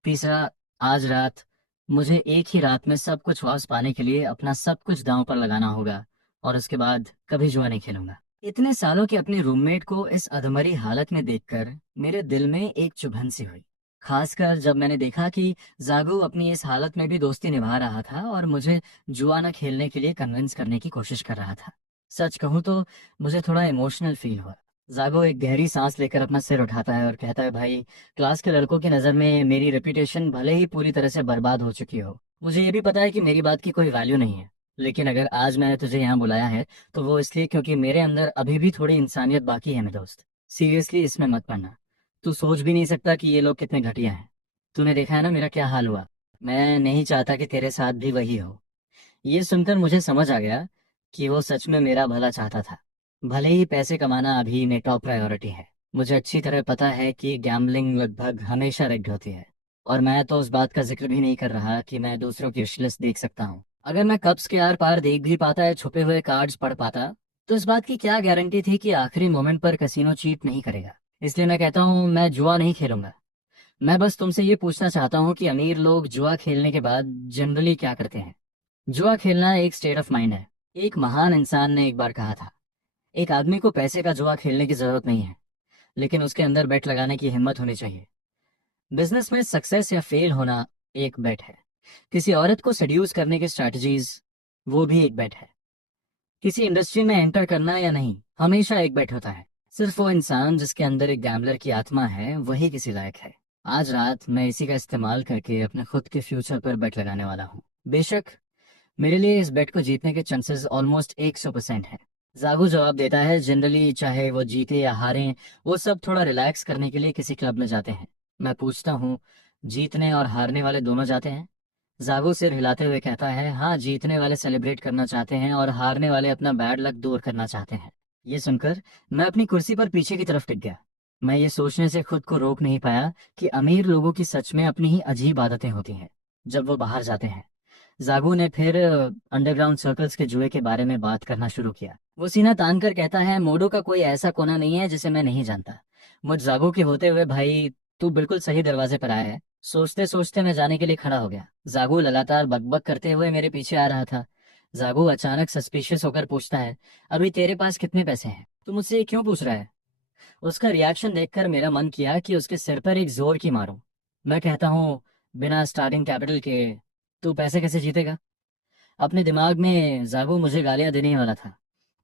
तीसरा, आज रात मुझे एक ही रात में सब कुछ वापस पाने के लिए अपना सब कुछ दांव पर लगाना होगा और उसके बाद कभी जुआ नहीं खेलूंगा। इतने सालों के अपने रूममेट को इस अधमरी हालत में देखकर मेरे दिल में एक चुभन सी हुई। खासकर जब मैंने देखा कि जागू अपनी इस हालत में भी दोस्ती निभा रहा था और मुझे जुआ न खेलने के लिए कन्विंस करने की कोशिश कर रहा था। सच कहूं तो मुझे थोड़ा इमोशनल फील हुआ। जागो एक गहरी सांस लेकर अपना सिर उठाता है और कहता है, भाई, क्लास के लड़कों की नज़र में मेरी रेपुटेशन भले ही पूरी तरह से बर्बाद हो चुकी हो, मुझे ये भी पता है कि मेरी बात की कोई वैल्यू नहीं है, लेकिन अगर आज मैंने तुझे यहाँ बुलाया है तो वो इसलिए क्योंकि मेरे अंदर अभी भी थोड़ी इंसानियत बाकी है मेरे दोस्त। सीरियसली इसमें मत पड़ना। तू सोच भी नहीं सकता कि ये लोग कितने घटिया हैं। तूने देखा है ना मेरा क्या हाल हुआ। मैं नहीं चाहता कि तेरे साथ भी वही हो। ये सुनकर मुझे समझ आ गया कि वो सच में मेरा भला चाहता था। भले ही पैसे कमाना अभी में टॉप प्रायोरिटी है, मुझे अच्छी तरह पता है कि गैम्बलिंग लगभग हमेशा रिग्ड होती है। और मैं तो उस बात का जिक्र भी नहीं कर रहा कि मैं दूसरों की विश लिस्ट देख सकता हूँ। अगर मैं कप्स के आर पार देख भी पाता या छुपे हुए कार्ड्स पढ़ पाता, तो इस बात की क्या गारंटी थी कि आखिरी मोमेंट पर कैसीनो चीट नहीं करेगा। इसलिए मैं कहता हूँ, मैं जुआ नहीं खेलूंगा। मैं बस तुमसे ये पूछना चाहता हूँ कि अमीर लोग जुआ खेलने के बाद जनरली क्या करते हैं। जुआ खेलना एक स्टेट ऑफ माइंड है। एक महान इंसान ने एक बार कहा था, एक आदमी को पैसे का जुआ खेलने की जरूरत नहीं है, लेकिन उसके अंदर बेट लगाने की हिम्मत होनी चाहिए। बिजनेस में सक्सेस या फेल होना एक बेट है। किसी औरत को सेड्यूस करने की स्ट्रैटेजीज, वो भी एक बेट है। किसी इंडस्ट्री में एंटर करना या नहीं, हमेशा एक बेट होता है। सिर्फ वो इंसान जिसके अंदर एक गैम्बलर की आत्मा है वही किसी लायक है। आज रात मैं इसी का इस्तेमाल करके अपने खुद के फ्यूचर पर बेट लगाने वाला हूँ। बेशक मेरे लिए इस बेट को जीतने के चांसेस ऑलमोस्ट 100% है। जागू जवाब देता है, जनरली चाहे वो जीते या हारें, वो सब थोड़ा रिलैक्स करने के लिए किसी क्लब में जाते हैं। मैं पूछता हूँ, जीतने और हारने वाले दोनों जाते हैं? जागो सिर हिलाते हुए कहता है, हाँ, जीतने वाले सेलिब्रेट करना चाहते हैं और हारने वाले अपना बैड लक दूर करना चाहते हैं। ये सुनकर मैं अपनी कुर्सी पर पीछे की तरफ टिक गया। मैं ये सोचने से खुद को रोक नहीं पाया कि अमीर लोगों की सच में अपनी ही अजीब आदतें होती हैं जब वो बाहर जाते हैं। जागो ने फिर अंडरग्राउंड सर्कल्स के जुए के बारे में बात करना शुरू किया। वो सीना तान कर कहता है, मोडो का कोई ऐसा कोना नहीं है जिसे मैं नहीं जानता। मुझ जागो के होते हुए भाई, तू बिल्कुल सही दरवाजे पर आया है। सोचते सोचते मैं जाने के लिए खड़ा हो गया। जागू लगातार बकबक करते हुए मेरे पीछे आ रहा था। जागू अचानक सस्पिशियस होकर पूछता है, अभी तेरे पास कितने पैसे हैं? तू मुझसे ये क्यों पूछ रहा है? उसका रिएक्शन देखकर मेरा मन किया कि उसके सिर पर एक जोर की मारूं। मैं कहता हूँ, बिना स्टार्टिंग कैपिटल के तू पैसे कैसे जीतेगा? अपने दिमाग में जागू मुझे गालियां देने ही वाला था।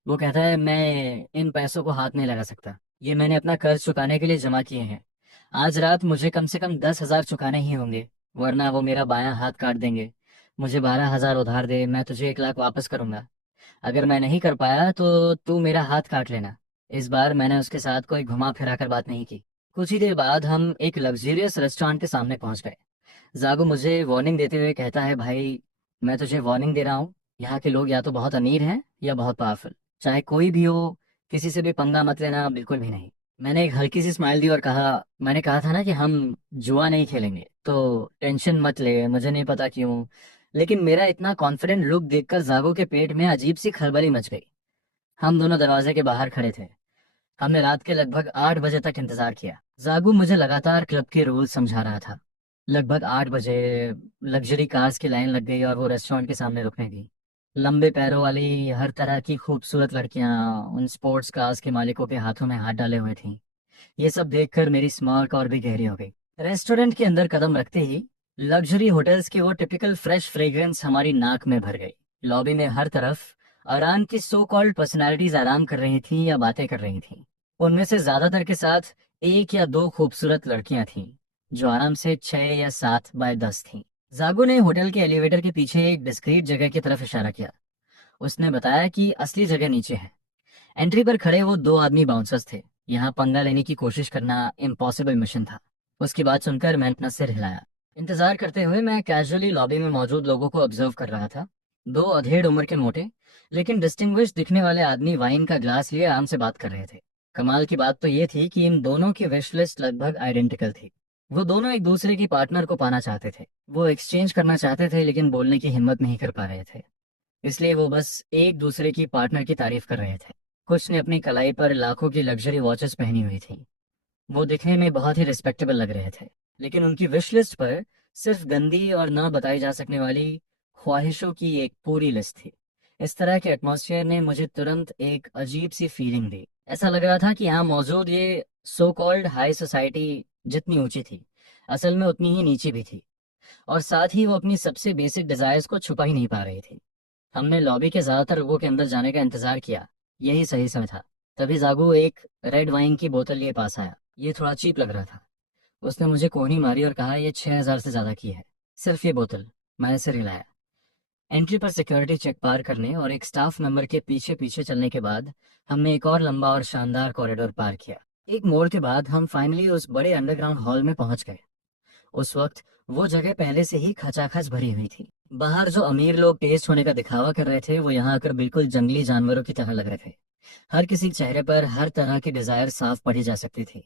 वो कहता है, मैं इन पैसों को हाथ नहीं लगा सकता। ये मैंने अपना कर्ज चुकाने के लिए जमा किए हैं। आज रात मुझे कम से कम 10,000 चुकाने ही होंगे, वरना वो मेरा बायां हाथ काट देंगे। मुझे 12,000 उधार दे, मैं तुझे 1 लाख वापस करूंगा। अगर मैं नहीं कर पाया तो तू मेरा हाथ काट लेना। इस बार मैंने उसके साथ कोई घुमा फिरा कर बात नहीं की। कुछ ही देर बाद हम एक लग्जरियस रेस्टोरेंट के सामने पहुंच गए। जागो मुझे वार्निंग देते हुए कहता है, भाई, मैं तुझे वार्निंग दे रहा हूँ, यहाँ के लोग या तो बहुत अमीर हैं या बहुत पावरफुल। चाहे कोई भी हो, किसी से भी पंगा मत लेना, बिल्कुल भी नहीं। मैंने एक हल्की सी स्माइल दी और कहा, मैंने कहा था ना कि हम जुआ नहीं खेलेंगे, तो टेंशन मत ले, मुझे नहीं पता क्यों। लेकिन मेरा इतना कॉन्फिडेंट लुक देखकर जागो के पेट में अजीब सी खलबली मच गई। हम दोनों दरवाजे के बाहर खड़े थे। हमने रात के लगभग 8 बजे तक इंतजार किया। जागू मुझे लगातार क्लब के रूल समझा रहा था। लगभग 8 बजे लग्जरी कार्स की लाइन लग गई और वो रेस्टोरेंट के सामने रुकने दी। लंबे पैरों वाली हर तरह की खूबसूरत लड़कियां उन स्पोर्ट्स कार्स के मालिकों के हाथों में हाथ डाले हुए थीं। ये सब देखकर मेरी स्मार्ट और भी गहरी हो गई। रेस्टोरेंट के अंदर कदम रखते ही लग्जरी होटल्स की वो टिपिकल फ्रेश फ्रेग्रेंस हमारी नाक में भर गई। लॉबी में हर तरफ आराम की सो कॉल्ड पर्सनैलिटीज आराम कर रही थीं या बातें कर रही थीं। उनमें से ज्यादातर के साथ एक या दो खूबसूरत लड़कियां थीं जो आराम से 6 या 7 बाय 10 थीं। जागो ने होटल के एलिवेटर के पीछे एक डिस्क्रीट जगह की तरफ इशारा किया। उसने बताया कि असली जगह नीचे है। एंट्री पर खड़े वो दो आदमी बाउंसर्स थे। यहाँ पंगा लेने की कोशिश करना इम्पॉसिबल मिशन था। उसकी बात सुनकर मैंने अपना सिर हिलाया। इंतजार करते हुए मैं कैजुअली लॉबी में मौजूद लोगों को ऑब्जर्व कर रहा था। दो अधेड़ उम्र के मोटे लेकिन डिस्टिंग्विश दिखने वाले आदमी वाइन का ग्लास लिए आराम से बात कर रहे थे। कमाल की बात तो ये थी कि इन दोनों की विश लिस्ट लगभग आइडेंटिकल थी। वो दोनों एक दूसरे की पार्टनर को पाना चाहते थे। वो एक्सचेंज करना चाहते थे लेकिन बोलने की हिम्मत नहीं कर पा रहे थे, इसलिए वो बस एक दूसरे की पार्टनर की तारीफ कर रहे थे। कुछ ने अपनी कलाई पर लाखों की लग्जरी वॉचेस पहनी हुई थी। वो दिखने में बहुत ही रिस्पेक्टेबल लग रहे थे, लेकिन उनकी विश लिस्ट पर सिर्फ गंदी और ना बताई जा सकने वाली ख्वाहिशों की एक पूरी लिस्ट थी। इस तरह के एटमॉस्फेयर ने मुझे तुरंत एक अजीब सी फीलिंग दी। ऐसा लग रहा था कि यहाँ मौजूद ये सो कॉल्ड हाई सोसाइटी जितनी ऊंची थी, असल में उतनी ही नीची भी थी। और साथ ही वो अपनी सबसे बेसिक डिजायर्स को छुपा ही नहीं पा रही थी। हमने लॉबी के ज्यादातर लोगों के अंदर जाने का इंतजार किया। यही सही समय था। तभी जागू एक रेड वाइन की बोतल लिए पास आया। ये थोड़ा चीप लग रहा था। उसने मुझे कोहनी मारी और कहा, ये 6,000 से ज्यादा की है, सिर्फ ये बोतल। मैंने सिर हिलाया। एंट्री पर सिक्योरिटी चेक पार करने और एक स्टाफ मेंबर के पीछे पीछे चलने के बाद हमने एक और लंबा और शानदार कॉरिडोर पार किया। एक मोड़ के बाद हम फाइनली उस बड़े अंडरग्राउंड हॉल में पहुंच गए। उस वक्त वो जगह पहले से ही खचाखच भरी हुई थी। बाहर जो अमीर लोग टेस्ट होने का दिखावा कर रहे थे, वो यहाँ आकर बिल्कुल जंगली जानवरों की तरह लग रहे थे। हर किसी के चेहरे पर हर तरह की डिजायर साफ पढ़ी जा सकती थी।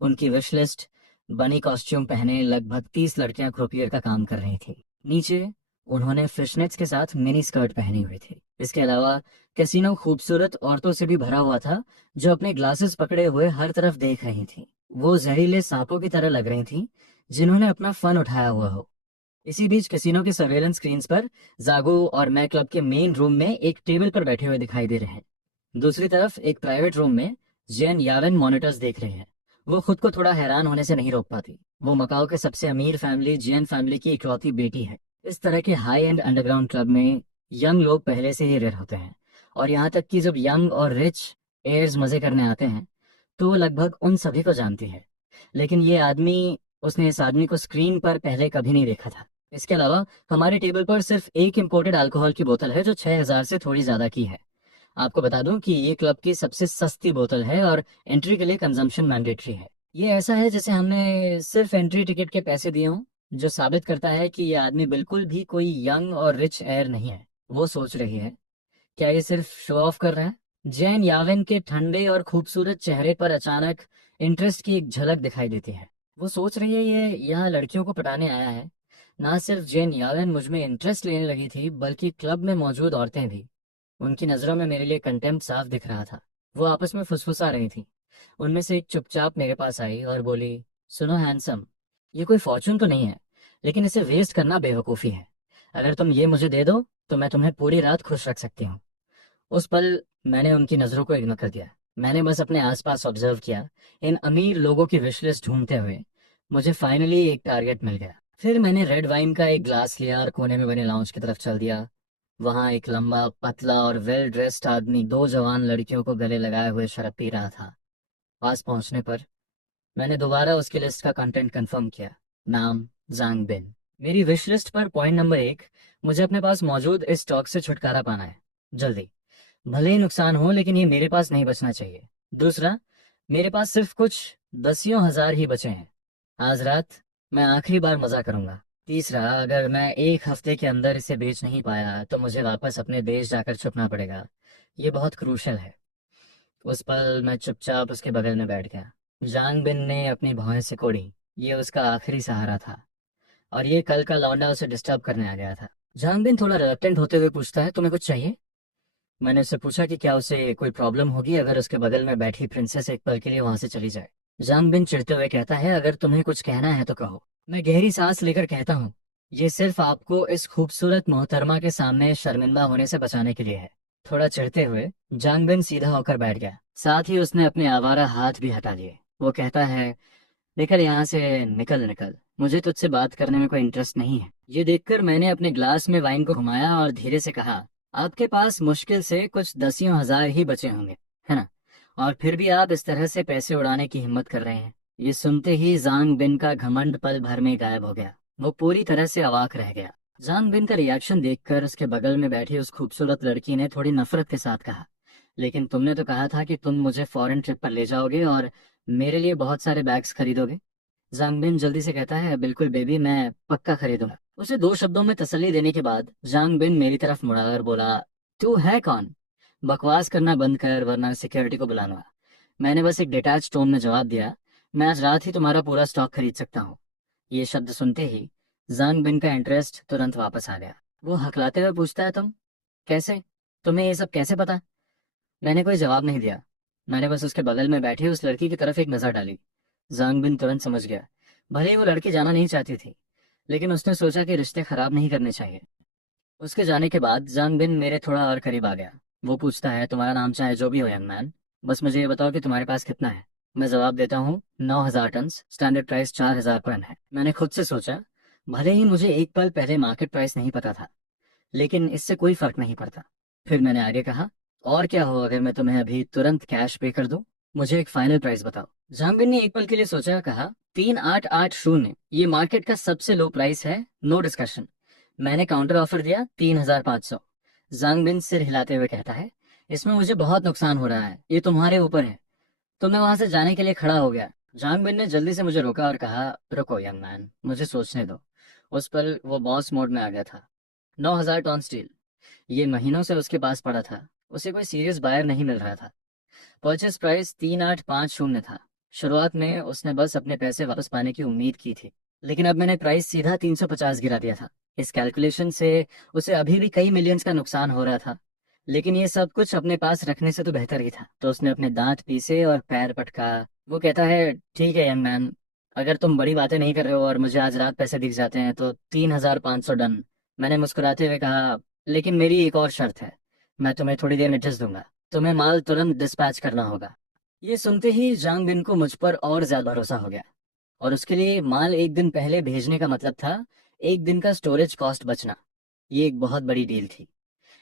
उनकी विश लिस्ट, बनी कॉस्ट्यूम पहने लगभग 30 लड़कियां क्रोपियर का काम कर रही थी। नीचे उन्होंने फिशनेट्स के साथ मिनी स्कर्ट पहनी हुई थी। इसके अलावा कैसीनो खूबसूरत औरतों से भी भरा हुआ था जो अपने ग्लासेस पकड़े हुए हर तरफ देख रही थी। वो जहरीले सांपों की तरह लग रही थी, जिन्होंने अपना फन उठाया हुआ हो। इसी बीच कैसीनो के सर्वेलेंस स्क्रीन्स पर जागो और मैं क्लब के मेन रूम में एक टेबल पर बैठे हुए दिखाई दे रहे हैं। दूसरी तरफ एक प्राइवेट रूम में जेन यावेन मॉनिटर्स देख रहे हैं। वो खुद को थोड़ा हैरान होने से नहीं रोक पाती। वो मकाओ के सबसे अमीर फैमिली जियन फैमिली की इकलौती बेटी है। इस तरह के हाई एंड अंडरग्राउंड क्लब में यंग लोग पहले से ही रेयर होते हैं, और यहाँ तक कि जब यंग और रिच एयर्स मजे करने आते हैं तो वो लगभग उन सभी को जानती है। लेकिन ये आदमी उसने इस आदमी को स्क्रीन पर पहले कभी नहीं देखा था। इसके अलावा हमारे टेबल पर सिर्फ एक इम्पोर्टेड अल्कोहल की बोतल है जो 6,000 से थोड़ी ज्यादा की है। आपको बता दूं कि ये क्लब की सबसे सस्ती बोतल है और एंट्री के लिए कंजम्पशन मैंडेटरी है। ये ऐसा है जैसे हमने सिर्फ एंट्री टिकट के पैसे दिए हों, जो साबित करता है कि ये आदमी बिल्कुल भी कोई यंग और रिच एयर नहीं है। वो सोच रही है, क्या ये सिर्फ शो ऑफ कर रहा है? जैन यावेन के ठंडे और खूबसूरत चेहरे पर अचानक इंटरेस्ट की एक झलक दिखाई देती है। वो सोच रही है ये यहाँ लड़कियों को पटाने आया है। ना सिर्फ जैन यावेन मुझ में इंटरेस्ट लेने लगी थी, बल्कि क्लब में मौजूद औरतें भी। उनकी नजरों में मेरे लिए कंटेम्प्ट साफ दिख रहा था। वो आपस में फुसफुसा रही थी। उनमें से एक चुपचाप मेरे पास आई और बोली, सुनो हैंडसम, ये कोई फॉर्चून तो नहीं है, लेकिन इसे वेस्ट करना बेवकूफ़ी है। अगर तुम ये मुझे दे दो तो मैं तुम्हें पूरी रात खुश रख सकती हूँ। उस पल मैंने उनकी नज़रों को इग्नोर कर दिया। मैंने बस अपने आसपास ऑब्जर्व किया, इन अमीर लोगों की विश लिस्ट ढूंढते हुए। मुझे फाइनली एक टारगेट मिल गया। फिर मैंने रेड वाइन का एक ग्लास लिया और कोने में बने लाउंज की तरफ चल दिया। वहां एक लंबा पतला और वेल ड्रेस्ड आदमी दो जवान लड़कियों को गले लगाए हुए शराब पी रहा था। पास पहुंचने पर मैंने दोबारा उसकी लिस्ट का कंटेंट कंफर्म किया। नाम जांग बिन। मेरी विश लिस्ट पर पॉइंट नंबर 1, मुझे अपने पास मौजूद इस स्टॉक से छुटकारा पाना है, जल्दी। भले ही नुकसान हो, लेकिन ये मेरे पास नहीं बचना चाहिए। दूसरा, मेरे पास सिर्फ कुछ दसियों हजार ही बचे हैं। आज रात मैं आखिरी बार मजा करूंगा। तीसरा, अगर मैं एक हफ्ते के अंदर इसे बेच नहीं पाया तो मुझे वापस अपने देश जाकर छुपना पड़ेगा। ये बहुत क्रूशल है। उस पल मैं चुपचाप उसके बगल में बैठ गया। जांग बिन ने अपनी भौहें सिकोड़ी। ये उसका आखिरी सहारा था, और ये कल का लौंडा उसे डिस्टर्ब करने आ गया था। जांग बिन थोड़ा रिलक्टेंट होते हुए पूछता है, तुम्हें कुछ चाहिए? मैंने उससे पूछा कि क्या उसे कोई प्रॉब्लम होगी अगर उसके बगल में बैठी प्रिंसेस एक पल के लिए वहां से चली जाए। जांग बिन चिढ़ते हुए कहता है, अगर तुम्हें कुछ कहना है तो कहो। मैं गहरी सांस लेकर कहता हूँ, ये सिर्फ आपको इस खूबसूरत मोहतरमा के सामने शर्मिंदा होने से बचाने के लिए है। थोड़ा चिढ़ते हुए जांग बिन सीधा होकर बैठ गया। साथ ही उसने अपने आवारा हाथ भी हटा लिए। वो कहता है, निकल यहाँ से, निकल निकल, मुझे तुझसे बात करने में कोई इंटरेस्ट नहीं है। ये देखकर मैंने अपने ग्लास में वाइन को घुमाया और धीरे से कहा, आपके पास मुश्किल से कुछ दसियों हजार ही बचे होंगे, है ना? और फिर भी आप इस तरह से पैसे उड़ाने की हिम्मत कर रहे हैं। ये सुनते ही जांग बिन का घमंड पल भर में गायब हो गया। वो पूरी तरह से अवाक रह गया। जांग बिन का रिएक्शन देखकर उसके बगल में बैठी उस खूबसूरत लड़की ने थोड़ी नफरत के साथ कहा, लेकिन तुमने तो कहा था कि तुम मुझे फॉरेन ट्रिप पर ले जाओगे और मेरे लिए बहुत सारे बैग्स खरीदोगे। जांगबिन जल्दी से कहता है, बिल्कुल बेबी, मैं पक्का खरीदूंगा। उसे दो शब्दों में तसल्ली देने के बाद जांगबिन मेरी तरफ मुड़ाकर बोला, तू है कौन? बकवास करना बंद कर, वरना सिक्योरिटी को बुलाऊंगा। मैंने बस एक डिटैच टोन में जवाब दिया, मैं आज रात ही तुम्हारा पूरा स्टॉक खरीद सकता हूँ। ये शब्द सुनते ही जांगबिन का इंटरेस्ट तुरंत वापस आ गया। वो हकलाते हुए पूछता है, तुम कैसे, तुम्हें ये सब कैसे पता? मैंने कोई जवाब नहीं दिया। मैंने बस उसके बगल में बैठी उस लड़की की तरफ एक नजर डाली। जांगबिन तुरंत समझ गया। भले ही वो लड़की जाना नहीं चाहती थी, लेकिन उसने सोचा कि रिश्ते खराब नहीं करने चाहिए। उसके जाने के बाद जांगबिन मेरे थोड़ा और करीब आ गया। वो पूछता है, तुम्हारा नाम चाहे जो भी हो यंग मैन, बस मुझे ये बताओ कि तुम्हारे पास कितना है। मैं जवाब देता हूँ, 9,000 टन, स्टैंडर्ड प्राइस 4,000 पर है। मैंने खुद से सोचा, भले ही मुझे एक पल पहले मार्केट प्राइस नहीं पता था, लेकिन इससे कोई फर्क नहीं पड़ता। फिर मैंने आगे कहा, और क्या हो अगर मैं तुम्हें अभी तुरंत कैश पे कर दूं? मुझे एक फाइनल प्राइस बताओ। जामबिन ने एक पल के लिए सोचा, कहा, 3,880, ये मार्केट का सबसे लो प्राइस है, नो डिस्कशन। मैंने काउंटर ऑफर दिया, 3,500। जांगबिन सिर हिलाते हुए कहता है, इसमें मुझे बहुत नुकसान हो रहा है, ये तुम्हारे ऊपर है। तो मैं वहां से जाने के लिए खड़ा हो गया। जांगबिन ने जल्दी से मुझे रोका और कहा, रुको यंग मैन, मुझे सोचने दो। उस पल वो बॉस मोड में आ गया था। 9,000 टन स्टील, ये महीनों से उसके पास पड़ा था। उसे कोई सीरियस बायर नहीं मिल रहा था। परचेस प्राइस 3,850 था। शुरुआत में उसने बस अपने पैसे वापस पाने की उम्मीद की थी, लेकिन अब मैंने प्राइस सीधा 350 गिरा दिया था। इस कैलकुलेशन से उसे अभी भी कई मिलियंस का नुकसान हो रहा था, लेकिन ये सब कुछ अपने पास रखने से तो बेहतर ही था। तो उसने अपने दांत पीसे और पैर पटका। वो कहता है, ठीक है यंग मैन, अगर तुम बड़ी बातें नहीं कर रहे हो और मुझे आज रात पैसे दिख जाते हैं तो 3,500 डन। मैंने मुस्कुराते हुए कहा, लेकिन मेरी एक और शर्त है। मैं तुम्हें थोड़ी देर में एड्रेस दूंगा, तुम्हें माल तुरंत डिस्पैच करना होगा। ये सुनते ही जांग बिन को मुझ पर और ज्यादा भरोसा हो गया। और उसके लिए माल एक दिन पहले भेजने का मतलब था एक दिन का स्टोरेज कॉस्ट बचना। ये एक बहुत बड़ी डील थी।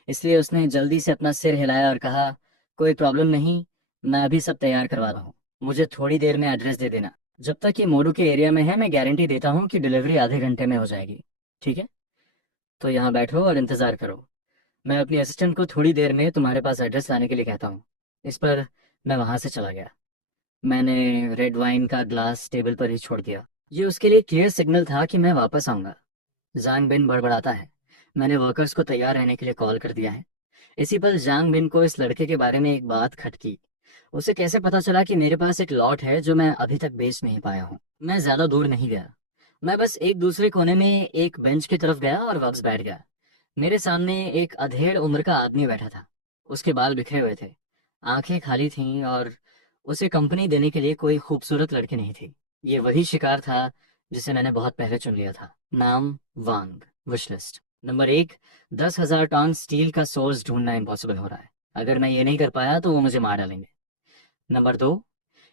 इसलिए उसने जल्दी से अपना सिर हिलाया और कहा, कोई प्रॉब्लम नहीं, मैं अभी सब तैयार करवा रहा हूँ। मुझे थोड़ी देर में एड्रेस दे देना। जब तक ये मोडू के एरिया में है मैं गारंटी देता हूँ कि डिलीवरी आधे घंटे में हो जाएगी। ठीक है, तो यहाँ बैठो और इंतज़ार करो। मैं अपनी असिस्टेंट को थोड़ी देर में तुम्हारे पास एड्रेस लाने के लिए कहता हूँ। इस पर मैं वहाँ से चला गया। मैंने रेड वाइन का ग्लास टेबल पर ही छोड़ दिया। ये उसके लिए क्लियर सिग्नल था कि मैं वापस आऊँगा। जांग बिन बड़बड़ाता है, मैंने वर्कर्स को तैयार रहने के लिए कॉल कर दिया है। इसी पल जांग बिन को इस लड़के के बारे में एक बात खटकी। उसे कैसे पता चला कि मेरे पास एक लॉट है जो मैं अभी तक बेच नहीं पाया हूँ। मैं ज्यादा दूर नहीं गया। मैं बस एक दूसरे कोने में एक बेंच की तरफ गया और वापस बैठ गया। मेरे सामने एक अधेड़ उम्र का आदमी बैठा था। उसके बाल बिखरे हुए थे, आंखें खाली थीं और उसे कंपनी देने के लिए कोई खूबसूरत लड़की नहीं थी। ये वही शिकार था जिसे मैंने बहुत पहले चुन लिया था। नाम वांग। विशलिस्ट नंबर 1, 10,000 टन स्टील का सोर्स ढूंढना इम्पॉसिबल हो रहा है। अगर मैं ये नहीं कर पाया तो वो मुझे मार डालेंगे। नंबर 2,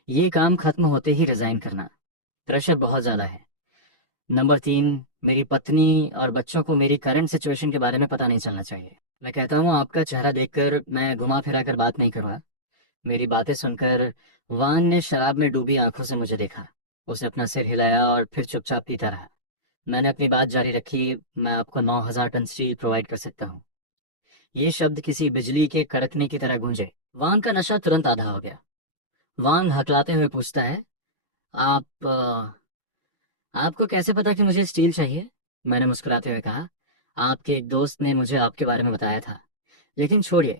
ये काम खत्म होते ही रिजाइन करना, प्रेशर बहुत ज्यादा है। नंबर 3, मेरी पत्नी और बच्चों को मेरी करंट सिचुएशन के बारे में पता नहीं चलना चाहिए। मैं कहता हूँ आपका चेहरा देखकर मैं घुमा फिरा कर बात नहीं करूँगा। मेरी बातें सुनकर वांग ने शराब में डूबी आंखों से मुझे देखा। उसे अपना सिर हिलाया और फिर चुपचाप पीता रहा। मैंने अपनी बात जारी रखी, मैं आपको 9,000 टन स्टील प्रोवाइड कर सकता हूँ। ये शब्द किसी बिजली के कड़कने की तरह गूंजे। वांग का नशा तुरंत आधा हो गया। वांग हकलाते हुए पूछता है, आप आपको कैसे पता कि मुझे स्टील चाहिए? मैंने मुस्कुराते हुए कहा, आपके एक दोस्त ने मुझे आपके बारे में बताया था। लेकिन छोड़िए,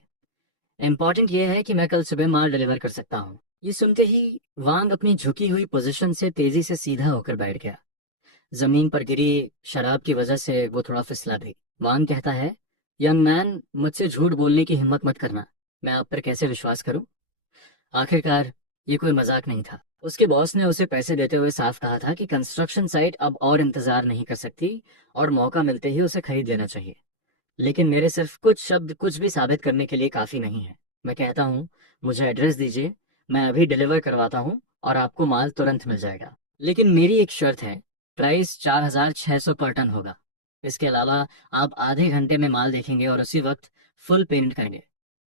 इम्पोर्टेंट ये है कि मैं कल सुबह माल डिलीवर कर सकता हूँ। ये सुनते ही वांग अपनी झुकी हुई पोजीशन से तेजी से सीधा होकर बैठ गया। जमीन पर गिरी शराब की वजह से वो थोड़ा फिसला भी। वांग कहता है, यंग मैन, मुझसे झूठ बोलने की हिम्मत मत करना। मैं आप पर कैसे विश्वास करूं? आखिरकार ये कोई मजाक नहीं था। उसके बॉस ने उसे पैसे देते हुए साफ कहा था कि कंस्ट्रक्शन साइट अब और इंतजार नहीं कर सकती और मौका मिलते ही उसे खरीद लेना चाहिए। लेकिन मेरे सिर्फ कुछ शब्द कुछ भी साबित करने के लिए काफी नहीं है। मैं कहता हूँ, मुझे एड्रेस दीजिए, मैं अभी डिलीवर करवाता हूँ और आपको माल तुरंत मिल जाएगा। लेकिन मेरी एक शर्त है, प्राइस 4,600 पर टन होगा। इसके अलावा आप आधे घंटे में माल देखेंगे और उसी वक्त फुल पेमेंट करेंगे।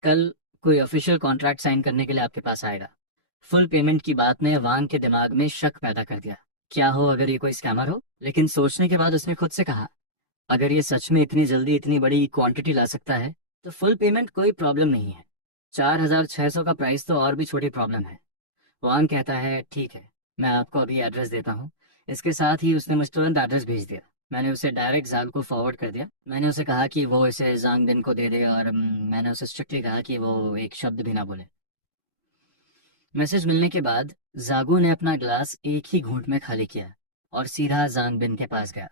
कल कोई ऑफिशियल कॉन्ट्रैक्ट साइन करने के लिए आपके पास आएगा। फुल पेमेंट की बात ने वांग के दिमाग में शक पैदा कर दिया। क्या हो अगर ये कोई स्कैमर हो? लेकिन सोचने के बाद उसने खुद से कहा, अगर ये सच में इतनी जल्दी इतनी बड़ी क्वांटिटी ला सकता है तो फुल पेमेंट कोई प्रॉब्लम नहीं है। 4,600 का प्राइस तो और भी छोटी प्रॉब्लम है। वांग कहता है, ठीक है, मैं आपको अभी एड्रेस देता हूँ। इसके साथ ही उसने मुझे तुरंत एड्रेस भेज दिया। मैंने उसे डायरेक्ट जांग को फॉरवर्ड कर दिया। मैंने उसे कहा कि वो इसे जांग दिन को दे दे और मैंने उसे स्ट्रिक्टली कहा कि वो एक शब्द भी ना बोले। मैसेज मिलने के बाद जागू ने अपना ग्लास एक ही घूंट में खाली किया और सीधा जांग बिन के पास गया।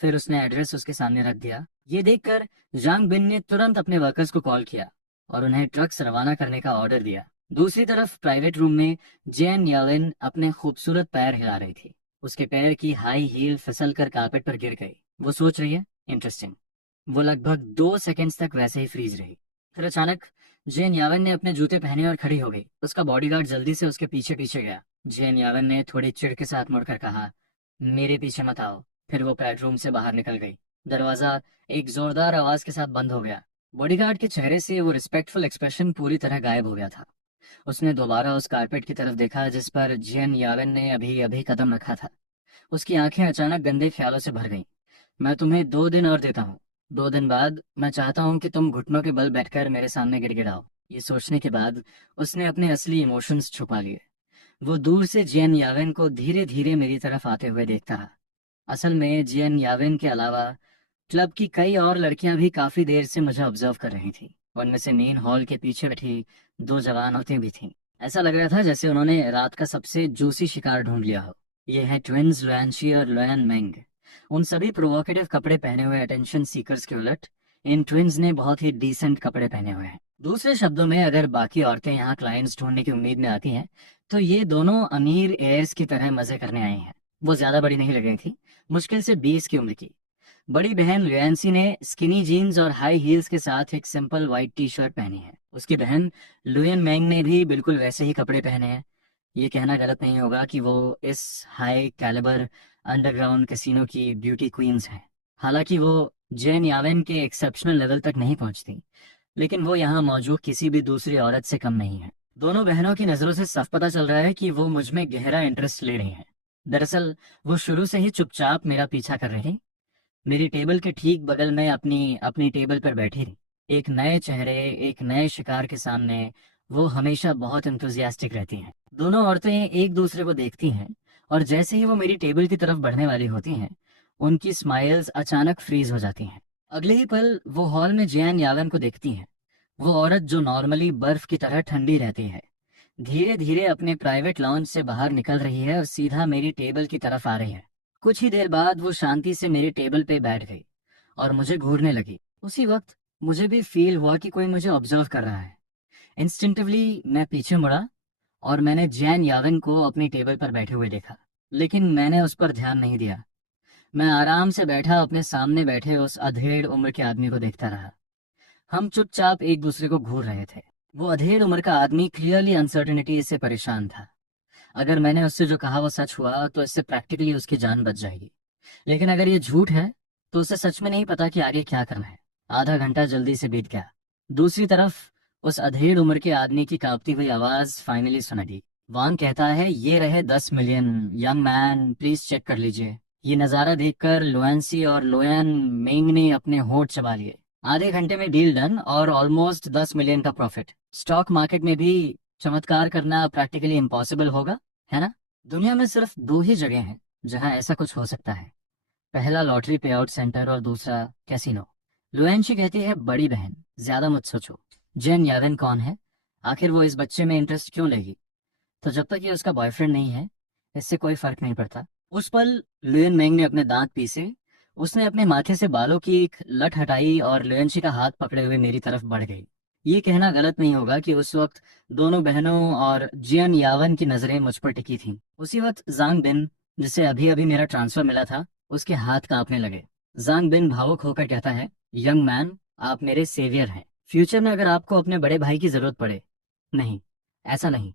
फिर उसने एड्रेस उसके सामने रख दिया। ये देखकर जांग बिन ने तुरंत अपने वर्कर्स को कॉल किया और उन्हें ट्रक्स रवाना करने का ऑर्डर दिया। दूसरी तरफ प्राइवेट रूम में जेन यालिन अपने खूबसूरत पैर हिला रही थी। उसके पैर की हाई हील फिसल कर कारपेट पर गिर गई। वो सोच रही है, इंटरेस्टिंग। वो लगभग 2 सेकंड्स तक वैसे ही फ्रीज रही। फिर अचानक जेन यावन ने अपने जूते पहने और खड़ी हो गई। उसका बॉडीगार्ड जल्दी से उसके पीछे पीछे गया। जेन यावन ने थोड़ी चिढ़ के साथ मुड़कर कहा, मेरे पीछे मत आओ। फिर वो बेडरूम से बाहर निकल गई। दरवाजा एक जोरदार आवाज के साथ बंद हो गया। बॉडीगार्ड के चेहरे से वो रिस्पेक्टफुल एक्सप्रेशन पूरी तरह गायब हो गया था। उसने दोबारा उस कारपेट की तरफ देखा जिस पर जेन यावन ने अभी अभी कदम रखा था। उसकी आंखें अचानक गंदे ख्यालों से भर गईं। मैं तुम्हें 2 दिन और देता हूँ। 2 दिन बाद मैं चाहता हूँ कि तुम घुटनों के बल बैठकर मेरे सामने गिड़गिड़ाओ। ये सोचने के बाद उसने अपने असली इमोशंस छुपा लिए। वो दूर से जियन यावेन को धीरे धीरे मेरी तरफ आते हुए देखता रहा। असल में जियन यावेन के अलावा क्लब की कई और लड़कियां भी काफी देर से मुझे ऑब्जर्व कर रही थीं। उनमें से मेन हॉल के पीछे बैठी 2 जवान औरतें भी थीं। ऐसा लग रहा था जैसे उन्होंने रात का सबसे जूसी शिकार ढूंढ लिया हो। ये हैं ट्विंस लुआनशी और लुआन मेंग। उन सभी प्रोवोकेटिव कपड़े पहने हुए अटेंशन सीकर्स के उलट इन ट्विंस ने बहुत ही डिसेंट कपड़े पहने हुए हैं। दूसरे शब्दों में, अगर बाकी औरतें यहाँ क्लाइंट्स ढूंढने की उम्मीद में आती हैं तो ये दोनों अमीर एयर्स की तरह मजे करने आई हैं। वो ज्यादा बड़ी नहीं लग रही थी, मुश्किल से 20 की उम्र की। बड़ी बहन लुएंसी ने स्किनी जीन्स और हाई हील्स के साथ एक सिंपल व्हाइट टी शर्ट पहनी है। उसकी बहन लुएन मैंग ने भी बिल्कुल वैसे ही कपड़े पहने हैं। ये कहना गलत नहीं होगा कि वो इस हाई कैलिबर अंडरग्राउंड कैसीनो की ब्यूटी क्वींस हैं। हालांकि वो जेन यावेन के एक्सेप्शनल लेवल तक नहीं पहुंचती, लेकिन वो यहाँ मौजूद किसी भी दूसरी औरत से कम नहीं है। दोनों बहनों की नजरों से साफ पता चल रहा है कि वो मुझ में गहरा इंटरेस्ट ले रही हैं। दरअसल वो शुरू से ही चुपचाप मेरा पीछा कर रही, मेरी टेबल के ठीक बगल में अपनी अपनी टेबल पर बैठी थी। एक नए चेहरे, एक नए शिकार के सामने वो हमेशा बहुत इंथुजियास्टिक रहती हैं। दोनों औरतें एक दूसरे को देखती हैं, और जैसे ही वो मेरी टेबल की तरफ बढ़ने वाली होती हैं, उनकी स्माइल्स अचानक फ्रीज हो जाती हैं। अगले ही पल वो हॉल में जियान यावन को देखती हैं। वो औरत जो नॉर्मली बर्फ की तरह ठंडी रहती है, धीरे धीरे अपने प्राइवेट लॉन्ज से बाहर निकल रही है और सीधा मेरी टेबल की तरफ आ रही है। कुछ ही देर बाद वो शांति से मेरी टेबल पे बैठ गई और मुझे घूरने लगी। उसी वक्त मुझे भी फील हुआ कि कोई मुझे ऑब्जर्व कर रहा है। इंस्टिंक्टिवली मैं पीछे मुड़ा और मैंने जैन यावन को अपनी टेबल पर बैठे हुए देखा, लेकिन मैंने उस पर ध्यान नहीं दिया। मैं आराम से बैठा अपने सामने बैठे उस अधेड़ उम्र के आदमी को देखता रहा। हम चुपचाप एक दूसरे को घूर रहे थे। वो अधेड़ उम्र का आदमी क्लियरली अनसर्टेनिटी से परेशान था। अगर मैंने उससे जो कहा वो सच हुआ तो इससे प्रैक्टिकली उसकी जान बच जाएगी, लेकिन अगर ये झूठ है तो उसे सच में नहीं पता कि आगे क्या करना है। आधा घंटा जल्दी से बीत गया। दूसरी तरफ उस अधेड़ उम्र के आदमी की कांपती हुई आवाज फाइनली सुनाई दी। वांग कहता है, ये रहे 10 million, young man please check कर लीजिए। ये नजारा देखकर लुएंसी और लोयन मेंग ने अपने होंठ चबा लिए। आधे घंटे में डील डन और ऑलमोस्ट 10 मिलियन का प्रॉफिट। स्टॉक मार्केट में भी चमत्कार करना प्रैक्टिकली इम्पॉसिबल होगा, है ना? दुनिया में सिर्फ दो ही जगह हैं जहां ऐसा कुछ हो सकता है। पहला लॉटरी पे आउट सेंटर और दूसरा कैसीनो। लुएंशी कहती है, बड़ी बहन ज्यादा मत सोचो। जेन यावेन कौन है? आखिर वो इस बच्चे में इंटरेस्ट क्यों लेगी? तो जब तक ये उसका बॉयफ्रेंड नहीं है, इससे कोई फर्क नहीं पड़ता। उस पल लुएन मेंग ने अपने दांत पीसे। उसने अपने माथे से बालों की एक लट हटाई और लुएंशी का हाथ पकड़े हुए मेरी तरफ बढ़ गई। ये कहना गलत नहीं होगा कि उस वक्त दोनों बहनों और जियन यावन की नजरें मुझ पर टिकी थीं। उसी वक्त जांग बिन, जिसे अभी अभी मेरा ट्रांसफर मिला था, उसके हाथ कांपने लगे। जांग बिन भावुक होकर कहता है, यंग मैन, आप मेरे सेवियर हैं। फ्यूचर में अगर आपको अपने बड़े भाई की जरूरत पड़े, नहीं, ऐसा नहीं,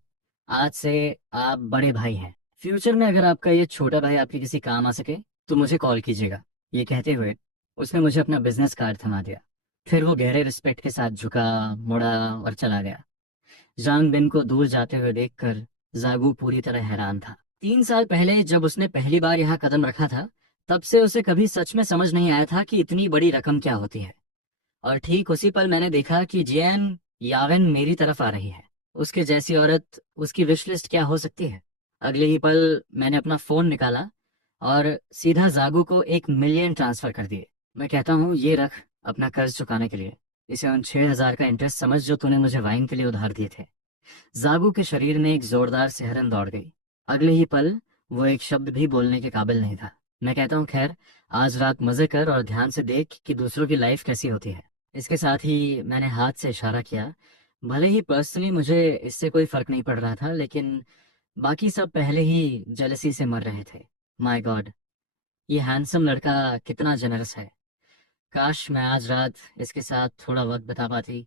आज से आप बड़े भाई हैं। फ्यूचर में अगर आपका ये छोटा भाई आपके किसी काम आ सके तो मुझे कॉल कीजिएगा। ये कहते हुए उसने मुझे अपना बिजनेस कार्ड थमा दिया। फिर वो गहरे रिस्पेक्ट के साथ झुका, मुड़ा और चला गया। जांग बिन को दूर जाते हुए देखकर जागू पूरी तरह हैरान था। 3 साल पहले जब उसने पहली बार यहाँ कदम रखा था, तब से उसे कभी सच में समझ नहीं आया था कि इतनी बड़ी रकम क्या होती है। और ठीक उसी पल मैंने देखा कि जियन यावेन मेरी तरफ आ रही है। उसके जैसी औरत, उसकी विश लिस्ट क्या हो सकती है? अगले ही पल मैंने अपना फोन निकाला और सीधा जागू को 1 मिलियन ट्रांसफर कर दिए। मैं कहता हूँ, ये रख अपना कर्ज चुकाने के लिए। इसे उन 6,000 का इंटरेस्ट समझ जो तूने मुझे वाइन के लिए उधार दिए थे। जागू के शरीर में एक जोरदार सिहरन दौड़ गई। अगले ही पल वो एक शब्द भी बोलने के काबिल नहीं था। मैं कहता हूँ, खैर, आज रात मजे कर और ध्यान से देख कि दूसरों की लाइफ कैसी होती है। इसके साथ ही मैंने हाथ से इशारा किया। भले ही पर्सनली मुझे इससे कोई फर्क नहीं पड़ रहा था, लेकिन बाकी सब पहले ही जेलसी से मर रहे थे। माय गॉड, ये हैंडसम लड़का कितना जनरस है। काश मैं आज रात इसके साथ थोड़ा वक्त बिता पाती।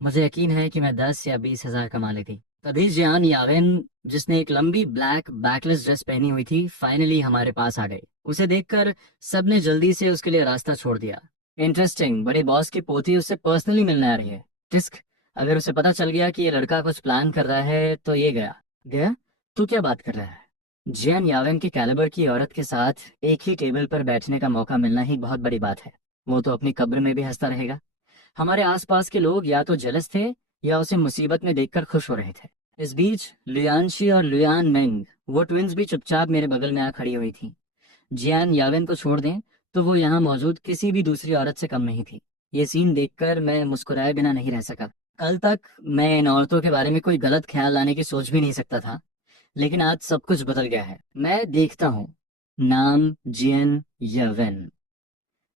मुझे यकीन है कि मैं 10 या 20 हजार कमा लेती। तभी जियान यावेन, जिसने एक लंबी ब्लैक बैकलेस ड्रेस पहनी हुई थी, फाइनली हमारे पास आ गई। उसे देखकर सबने जल्दी से उसके लिए रास्ता छोड़ दिया। इंटरेस्टिंग, बड़े बॉस की पोती उससे पर्सनली मिलने आ रही है। टिस्क, अगर उसे पता चल गया कि ये लड़का कुछ प्लान कर रहा है तो ये गया। गया? तू क्या बात कर रहा है? जियान यावेन के कैलिबर की औरत के साथ एक ही टेबल पर बैठने का मौका मिलना ही बहुत बड़ी बात है। वो तो अपनी कब्र में भी हंसता रहेगा। हमारे आसपास के लोग या तो जेलस थे या उसे मुसीबत में देखकर खुश हो रहे थे। इस बीच लियांशी और लियान मेंग, वो ट्विंस भी चुपचाप मेरे बगल में आ खड़ी हुई थी। जियान यावेन को छोड़ दें तो वो यहाँ मौजूद किसी भी दूसरी औरत से कम नहीं थी। ये सीन देखकर मैं मुस्कुराए बिना नहीं रह सका। कल तक मैं इन औरतों के बारे में कोई गलत ख्याल लाने की सोच भी नहीं सकता था, लेकिन आज सब कुछ बदल गया है। मैं देखता हूँ, नाम जियन यावेन।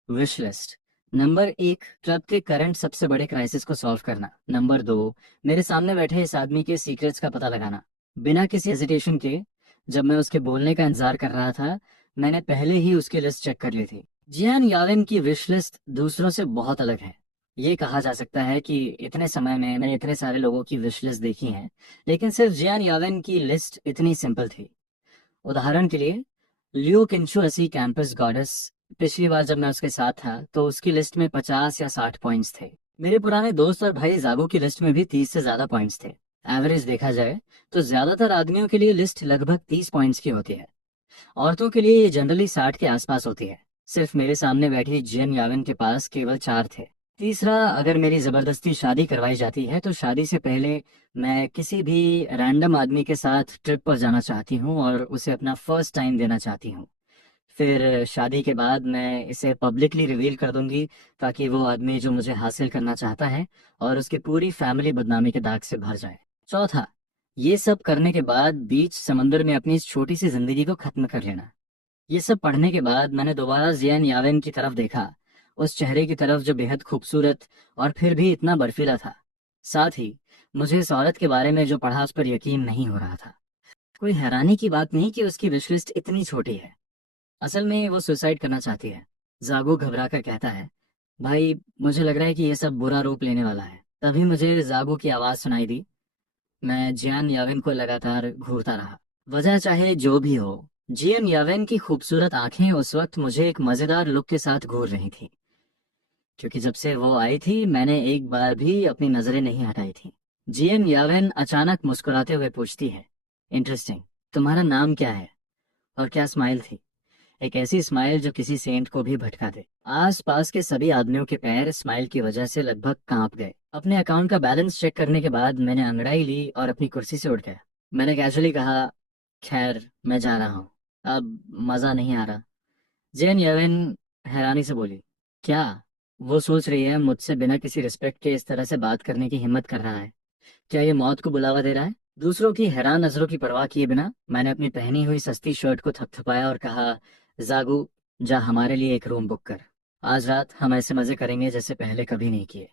Wish list. नंबर 1, क्लब के करंट सबसे बड़े क्राइसिस को सॉल्व करना। नंबर 2, मेरे सामने बैठे इस आदमी के सीक्रेट्स का पता लगाना। बिना किसी हेजिटेशन के जब मैं उसके बोलने का इंतजार कर रहा था, मैंने पहले ही उसकी लिस्ट चेक कर ली थी। जियान यावेन की विश लिस्ट दूसरों से बहुत अलग है। ये कहा जा सकता है कि इतने समय में मैंने इतने सारे लोगों की विश लिस्ट देखी है, लेकिन सिर्फ जियान यावेन की लिस्ट इतनी सिंपल थी। उदाहरण के लिए, लियो किंशुअसी कैंपस गॉडेस, पिछली बार जब मैं उसके साथ था तो उसकी लिस्ट में 50 या 60 पॉइंट्स थे। मेरे पुराने दोस्त और भाई जागो की लिस्ट में भी 30 से ज्यादा पॉइंट्स थे। एवरेज देखा जाए तो ज्यादातर आदमियों के लिए लिस्ट लगभग 30 पॉइंट्स की होती है। औरतों के लिए ये जनरली 60 के आसपास होती है। सिर्फ मेरे सामने बैठी जिन यावन के पास केवल 4 थे। तीसरा, अगर मेरी जबरदस्ती शादी करवाई जाती है तो शादी से पहले मैं किसी भी रैंडम आदमी के साथ ट्रिप पर जाना चाहती हूँ और उसे अपना फर्स्ट टाइम देना चाहती हूँ। फिर शादी के बाद मैं इसे पब्लिकली रिवील कर दूंगी, ताकि वो आदमी जो मुझे हासिल करना चाहता है और उसकी पूरी फैमिली बदनामी के दाग से भर जाए। चौथा, ये सब करने के बाद बीच समंदर में अपनी इस छोटी सी जिंदगी को खत्म कर लेना। ये सब पढ़ने के बाद मैंने दोबारा जियान यावेन की तरफ देखा, उस चेहरे की तरफ जो बेहद खूबसूरत और फिर भी इतना बर्फीला था। साथ ही मुझे इस औरत के बारे में जो पढ़ा उस पर यकीन नहीं हो रहा था। कोई हैरानी की बात नहीं कि उसकी विश लिस्ट इतनी छोटी है। असल में वो सुसाइड करना चाहती है। जागो घबरा कर कहता है, भाई मुझे लग रहा है कि ये सब बुरा रूप लेने वाला है। तभी मुझे जागो की आवाज सुनाई दी। मैं जियान यावेन को लगातार घूरता रहा। वजह चाहे जो भी हो, जियान यावेन की खूबसूरत आंखें उस वक्त मुझे एक मजेदार लुक के साथ घूर रही थी, क्योंकि जब से वो आई थी मैंने एक बार भी अपनी नजरें नहीं हटाई थी। जियान यावेन अचानक मुस्कुराते हुए पूछती है, इंटरेस्टिंग, तुम्हारा नाम क्या है? और क्या स्माइल थी, एक ऐसी स्माइल जो किसी सेंट को भी भटका दे। आस पास के सभी आदमियों के पैर स्माइल की वजह से लगभग कांप गए। अपने अकाउंट का बैलेंस चेक करने के बाद मैंने अंगड़ाई ली और अपनी कुर्सी से उठ गया। मैंने कैजुअली कहा, खैर मैं जा रहा हूँ, अब मजा नहीं आ रहा। जैन यवेन हैरानी से बोली, क्या? वो सोच रही है मुझसे बिना किसी रिस्पेक्ट के इस तरह से बात करने की हिम्मत कर रहा है? क्या ये मौत को बुलावा दे रहा है? दूसरों की हैरान नजरों की परवाह किए बिना मैंने अपनी पहनी हुई सस्ती शर्ट को थपथपाया और कहा, जागू, जा हमारे लिए एक रूम बुक कर। आज रात हम ऐसे मजे करेंगे जैसे पहले कभी नहीं किए।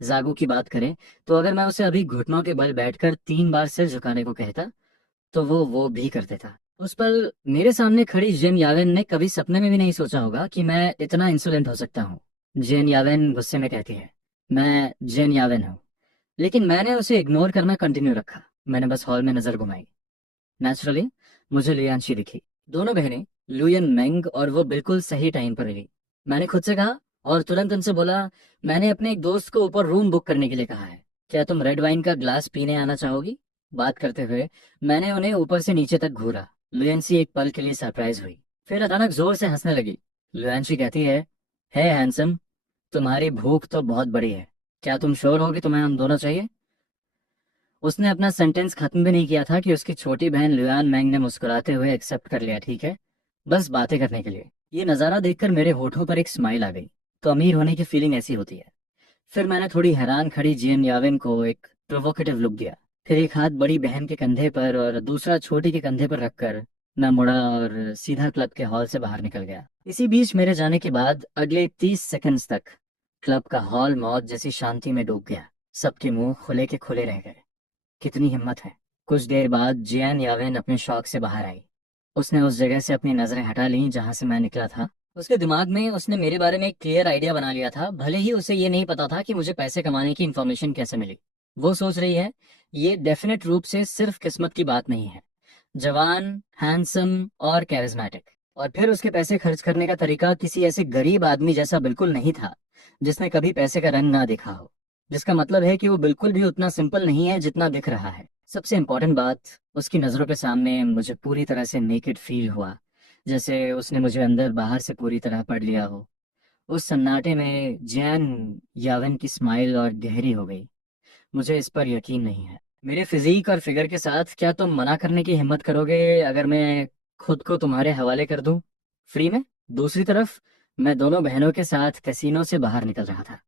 जागू की बात करें तो अगर मैं उसे अभी घुटनों के बल बैठकर 3 बार सिर झुकाने को कहता तो वो भी कर देता। उस पल मेरे सामने खड़ी जेन यावेन ने कभी सपने में भी नहीं सोचा होगा कि मैं इतना इंसोलेंट हो सकता हूँ। जेन यावेन गुस्से में कहती है, मैं जेन यावेन हूँ। लेकिन मैंने उसे इग्नोर करना कंटिन्यू रखा। मैंने बस हॉल में नजर घुमाई। नेचुरली मुझे लियांशी दिखी। दोनों बहनें, लुयन मेंग, और वो बिल्कुल सही टाइम पर मिली। मैंने खुद से कहा और तुरंत उनसे बोला, मैंने अपने एक दोस्त को ऊपर रूम बुक करने के लिए कहा है, क्या तुम रेड वाइन का ग्लास पीने आना चाहोगी? बात करते हुए मैंने उन्हें ऊपर से नीचे तक घूरा। लुयंसी एक पल के लिए सरप्राइज हुई, फिर अचानक जोर से हंसने लगी। लुयंसी कहती है, हे हैंडसम, तुम्हारी भूख तो बहुत बड़ी है। क्या तुम श्योर हो कि तुम्हें हम दोनों चाहिए? उसने अपना सेंटेंस खत्म भी नहीं किया था कि उसकी छोटी बहन लुयान मैंग ने मुस्कुराते हुए एक्सेप्ट कर लिया, ठीक है, बस बातें करने के लिए। ये नज़ारा देखकर मेरे होठों पर एक स्माइल आ गई। तो अमीर होने की फीलिंग ऐसी होती है। फिर मैंने थोड़ी हैरान खड़ी जियन याविन को एक प्रोवोकेटिव लुक दिया। फिर एक हाथ बड़ी बहन के कंधे पर और दूसरा छोटी के कंधे पर रखकर मैं मुड़ा और सीधा क्लब के हॉल से बाहर निकल गया। इसी बीच मेरे जाने के बाद अगले 30 सेकंड्स तक क्लब का हॉल मौत जैसी शांति में डूब गया। सबके मुंह खुले के खुले रह गए। कितनी हिम्मत है। कुछ देर बाद जियान यावेन अपने शौक से बाहर आई। उसने उस जगह से अपनी नजरें हटा ली जहां से मैं निकला था। उसके दिमाग में उसने मेरे बारे में एक क्लियर आइडिया बना लिया था, भले ही उसे ये नहीं पता था कि मुझे पैसे कमाने की इन्फॉर्मेशन कैसे मिली। वो सोच रही है, ये डेफिनेट रूप से सिर्फ किस्मत की बात नहीं है। जवान, हैंडसम और कैरिज्मेटिक। और फिर उसके पैसे खर्च करने का तरीका किसी ऐसे गरीब आदमी जैसा बिल्कुल नहीं था जिसने कभी पैसे का रंग ना देखा हो। जिसका मतलब है कि वो बिल्कुल भी उतना सिंपल नहीं है जितना दिख रहा है। सबसे इम्पोर्टेंट बात, उसकी नज़रों के सामने मुझे पूरी तरह से नेकेड फील हुआ, जैसे उसने मुझे अंदर बाहर से पूरी तरह पढ़ लिया हो। उस सन्नाटे में जैन यावन की स्माइल और गहरी हो गई। मुझे इस पर यकीन नहीं है। मेरे फिजिक और फिगर के साथ क्या तुम मना करने की हिम्मत करोगे अगर मैं खुद को तुम्हारे हवाले कर दूं, फ्री में? दूसरी तरफ मैं दोनों बहनों के साथ कैसीनो से बाहर निकल रहा था।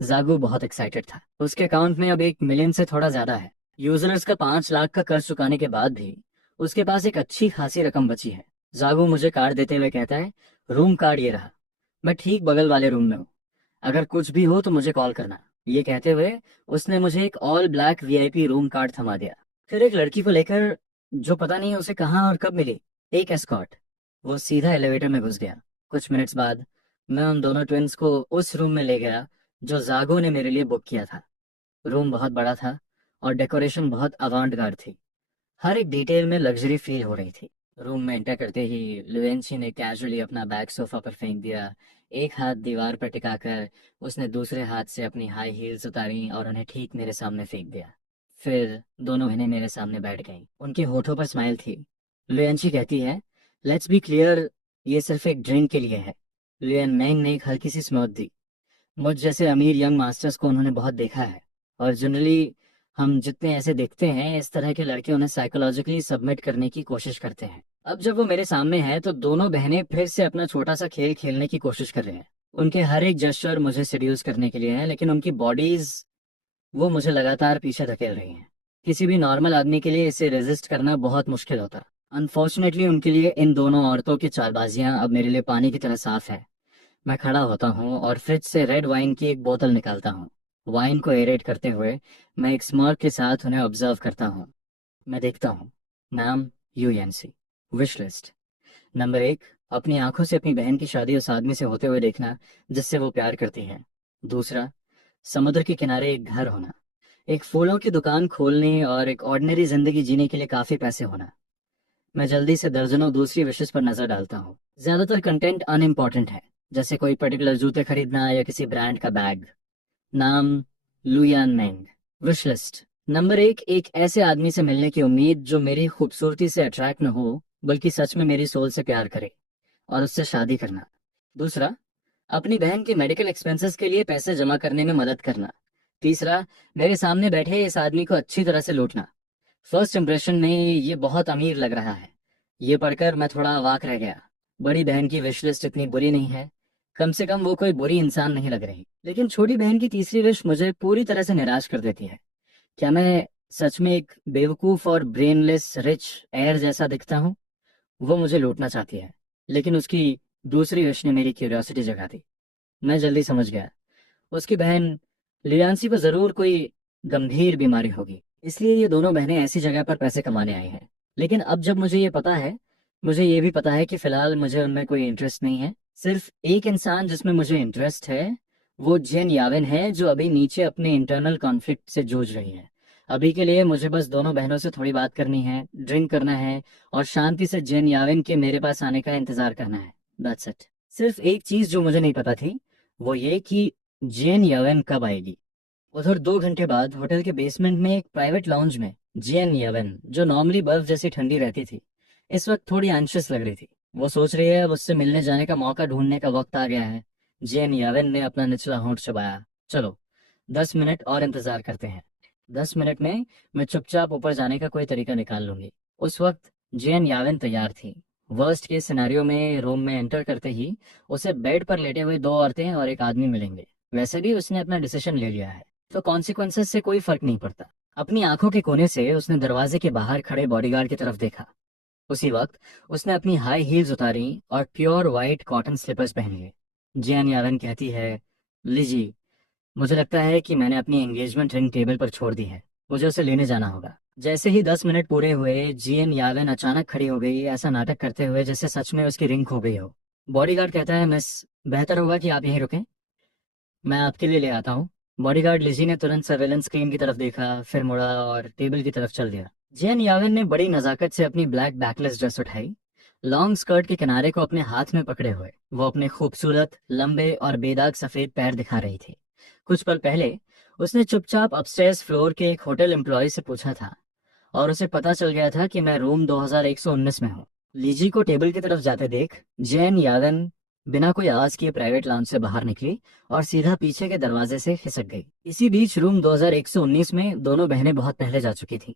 जागू बहुत एक्साइटेड था। उसके अकाउंट में अब 1 मिलियन से थोड़ा ज्यादा है। यूजर्स का 5 लाख का कर्ज चुकाने के बाद भी उसके पास एक अच्छी खासी रकम बची है। जागू मुझे कार्ड देते हुए कहता है, रूम कार्ड ये रहा, मैं ठीक बगल वाले रूम में हूँ, अगर कुछ भी हो तो मुझे कॉल करना। ये कहते हुए उसने मुझे एक all black VIP room card थमा दिया। फिर एक लड़की को लेकर जो पता नहीं उसे कहाँ और कब मिली, एक एस्कॉर्ट। वो सीधा एलिवेटर में घुस गया। कुछ मिनट्स बाद मैं उन दोनों ट्विंस को उस रूम में ले गया जो जागो ने मेरे लिए बुक किया था। रूम बहुत बड़ा था और डेकोरेशन बहुत अवांट थी। हर एक डिटेल में लग्जरी फील हो रही थी। रूम में एंटर करते ही लुएंसी ने कैजुअली अपना बैग सोफा पर फेंक दिया। एक हाथ दीवार पर टिकाकर उसने दूसरे हाथ से अपनी हाई हील्स उतारी और उन्हें ठीक मेरे सामने फेंक दिया। फिर दोनों बहनें मेरे सामने बैठ गईं। उनके होठों पर स्माइल थी। लुएंसी कहती है, लेट्स बी क्लियर, ये सिर्फ एक ड्रिंक के लिए है। लुएन मैंग ने एक हल्की सी स्मोक दी। मुझ जैसे अमीर यंग मास्टर्स को उन्होंने बहुत देखा है, और जनरली हम जितने ऐसे देखते हैं, इस तरह के लड़के उन्हें साइकोलॉजिकली सबमिट करने की कोशिश करते हैं। अब जब वो मेरे सामने है तो दोनों बहनें फिर से अपना छोटा सा खेल खेलने की कोशिश कर रहे हैं। उनके हर एक जेस्चर मुझे सिड्यूस करने के लिए है, लेकिन उनकी बॉडीज, वो मुझे लगातार पीछे धकेल रही हैं। किसी भी नॉर्मल आदमी के लिए इसे रेजिस्ट करना बहुत मुश्किल होता। अनफॉर्चुनेटली उनके लिए इन दोनों औरतों की चालबाजियां अब मेरे लिए पानी की तरह साफ है। मैं खड़ा होता हूँ और फ्रिज से रेड वाइन की एक बोतल निकालता हूँ। वाइन को एरेट करते हुए मैं एक स्मर्क के साथ उन्हें ऑब्जर्व करता हूँ। मैं देखता हूँ, नाम यूएनसी। विश लिस्ट नंबर 1, अपनी आंखों से अपनी बहन की शादी उस आदमी से होते हुए देखना जिससे वो प्यार करती है। दूसरा, समुद्र के किनारे एक घर होना, एक फूलों की दुकान खोलने और एक ऑर्डिनरी जिंदगी जीने के लिए काफी पैसे होना। मैं जल्दी से दर्जनों दूसरी विशेष पर नजर डालता हूँ। ज्यादातर कंटेंट अनइम्पॉर्टेंट है, जैसे कोई पर्टिकुलर जूते खरीदना या किसी ब्रांड का बैग। नाम लुयान मेंग। विश लिस्ट नंबर 1, एक ऐसे आदमी से मिलने की उम्मीद जो मेरी खूबसूरती से अट्रैक्ट न हो, बल्कि सच में मेरी सोल से प्यार करे, और उससे शादी करना। दूसरा, अपनी बहन के मेडिकल एक्सपेंसेस के लिए पैसे जमा करने में मदद करना। तीसरा, मेरे सामने बैठे इस आदमी को अच्छी तरह से लूटना। फर्स्ट इंप्रेशन में ये बहुत अमीर लग रहा है। ये पढ़कर मैं थोड़ा अवाक रह गया। बड़ी बहन की विश लिस्ट इतनी बुरी नहीं है, कम से कम वो कोई बुरी इंसान नहीं लग रही। लेकिन छोटी बहन की तीसरी विश मुझे पूरी तरह से निराश कर देती है। क्या मैं सच में एक बेवकूफ और ब्रेनलेस रिच एयर जैसा दिखता हूँ? वो मुझे लूटना चाहती है, लेकिन उसकी दूसरी विश ने मेरी क्यूरियोसिटी जगा दी। मैं जल्दी समझ गया, उसकी बहन लियांसी को जरूर कोई गंभीर बीमारी होगी, इसलिए ये दोनों बहनें ऐसी जगह पर पैसे कमाने आई हैं। लेकिन अब जब मुझे ये पता है, मुझे ये भी पता है कि फिलहाल मुझे उनमें कोई इंटरेस्ट नहीं है। सिर्फ एक इंसान जिसमें मुझे इंटरेस्ट है, वो जेन यावेन है, जो अभी नीचे अपने इंटरनल कॉन्फ्लिक्ट से जूझ रही है। अभी के लिए मुझे बस दोनों बहनों से थोड़ी बात करनी है, ड्रिंक करना है, और शांति से जेन यावेन के मेरे पास आने का इंतजार करना है। That's it. सिर्फ एक चीज जो मुझे नहीं पता थी, वो ये कि जेन यवन कब आएगी। उधर 2 घंटे बाद होटल के बेसमेंट में एक प्राइवेट लाउंज में जेन यवन, जो नॉर्मली बर्फ जैसी ठंडी रहती थी, इस वक्त थोड़ी एंशियस लग रही थी। वो सोच रही है अब उससे मिलने जाने का मौका ढूंढने का वक्त आ गया है। जेन यवन ने अपना निचला होंठ चबाया। चलो, 10 मिनट और इंतजार करते हैं। 10 मिनट में मैं चुपचाप ऊपर जाने का कोई तरीका निकाल लूंगी। उस वक्त जेन यावन तैयार थी। वर्स्ट केस सिनेरियो में रूम में एंटर करते ही उसे बेड पर लेटे हुए 2 औरतें और एक आदमी मिलेंगे। वैसे भी उसने अपना डिसीजन ले लिया है, तो कॉन्सिक्वेंसेस से कोई फर्क नहीं पड़ता। अपनी आंखों के कोने से उसने दरवाजे के बाहर खड़े बॉडीगार्ड की तरफ देखा। उसी वक्त उसने अपनी हाई हील्स उतारी और प्योर वाइट कॉटन स्लीपर्स पहन लिए। जियान यावन कहती है, लीजी, मुझे लगता है कि मैंने अपनी एंगेजमेंट रिंग टेबल पर छोड़ दी है, मुझे उसे लेने जाना होगा। जैसे ही 10 मिनट पूरे हुए, जीएन यावन अचानक खड़ी हो गई, ऐसा नाटक करते हुए जैसे सच में उसकी रिंग खो गई हो। बॉडीगार्ड कहता है, मिस, बेहतर होगा कि आप यहीं रुकें, मैं आपके लिए ले आता हूँ। बॉडीगार्ड लिजी ने तुरंत सर्वेलेंस स्क्रीन की तरफ देखा, फिर मुड़ा और टेबल की तरफ चल दिया। जैन यावन ने बड़ी नजाकत से अपनी ब्लैक बैकलेस ड्रेस उठाई, लॉन्ग स्कर्ट के किनारे को अपने हाथ में पकड़े हुए वो अपने खूबसूरत लंबे और बेदाग सफेद पैर दिखा रही थी। कुछ पल पहले उसने चुपचाप अपस्टेयर्स फ्लोर के एक होटल एम्प्लॉय से पूछा था, और उसे पता चल गया था कि मैं रूम 2119 में हूँ। लीजी को टेबल की तरफ जाते देख जैन यावन बिना कोई आवाज किए प्राइवेट लाउंज से बाहर निकली और सीधा पीछे के दरवाजे से खिसक गई। इसी बीच रूम 2119 में दोनों बहनें बहुत पहले जा चुकी थी।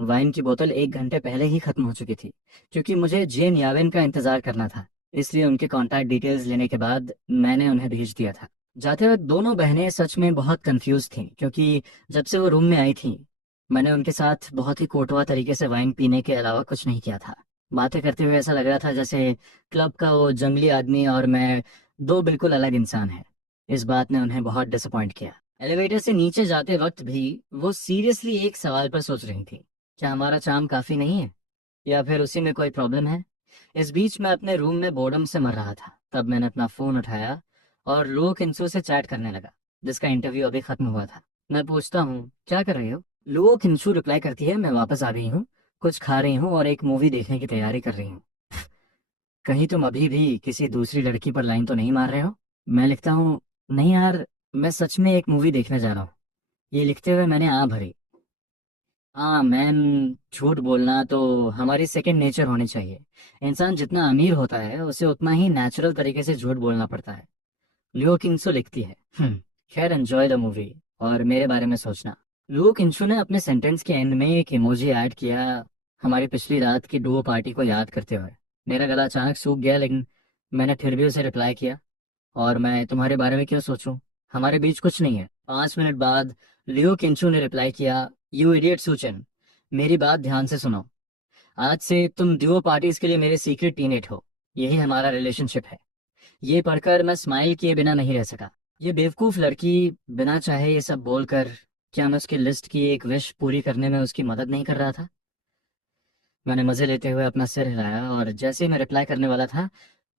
वाइन की बोतल 1 घंटे पहले ही खत्म हो चुकी थी। क्योंकि मुझे जेन यावेन का इंतजार करना था, इसलिए उनके कॉन्टैक्ट डिटेल्स लेने के बाद मैंने उन्हें भेज दिया था। जाते वक्त दोनों बहनें सच में बहुत कंफ्यूज थीं, क्योंकि जब से वो रूम में आई थी, मैंने उनके साथ बहुत ही कोटवा तरीके से वाइन पीने के अलावा कुछ नहीं किया था। बातें करते हुए ऐसा लग रहा था जैसे क्लब का वो जंगली आदमी और मैं दो बिल्कुल अलग इंसान हैं। इस बात ने उन्हें बहुत डिसअपॉइंट किया। एलिवेटर से नीचे जाते वक्त भी वो सीरियसली एक सवाल पर सोच रही थी, क्या हमारा चार्म काफी नहीं है? या फिर उसी में कोई प्रॉब्लम है? इस बीच मैं अपने रूम में बोर्डम से मर रहा था, तब मैंने अपना फ़ोन उठाया और लो किंसू से चैट करने लगा, जिसका इंटरव्यू अभी ख़त्म हुआ था। मैं पूछता हूँ, क्या कर रही हो? लो किंसू रिप्लाई करती है, मैं वापस आ गई हूँ, कुछ खा रही हूँ और एक मूवी देखने की तैयारी कर रही हूँ। कहीं तुम अभी भी किसी दूसरी लड़की पर लाइन तो नहीं मार रहे हो? मैं लिखता हूँ, नहीं यार, मैं सच में एक मूवी देखने जा रहा हूँ। ये लिखते हुए मैंने आ भरी। हाँ मैम, झूठ बोलना तो हमारी सेकंड नेचर होनी चाहिए। इंसान जितना अमीर होता है उसे उतना ही नेचुरल तरीके से झूठ बोलना पड़ता है। लियो किंगसो लिखती है, खैर एंजॉय द मूवी और मेरे बारे में सोचना। लियो किंगसो ने अपने सेंटेंस के एंड में एक इमोजी ऐड किया, हमारी पिछली रात की डुओ पार्टी को याद करते हुए। मेरा गला अचानक सूख गया, लेकिन मैंने फिर भी उसे रिप्लाई किया, और मैं तुम्हारे बारे में क्यों सोचूं, हमारे बीच कुछ नहीं है। 5 मिनट बाद लियो किंचू ने रिप्लाई किया, यू इडियट सुचन, मेरी बात ध्यान से सुनो। आज से तुम ड्यूओ पार्टीज के लिए मेरे सीक्रेट टीममेट हो। यही हमारा रिलेशनशिप है। ये पढ़कर मैं स्माइल किए बिना नहीं रह सका। ये बेवकूफ लड़की बिना चाहे ये सब बोलकर, क्या मैं उसकी लिस्ट की एक विश पूरी करने में उसकी मदद नहीं कर रहा था? मैंने मजे लेते हुए अपना सिर हिलाया और जैसे ही मैं रिप्लाई करने वाला था,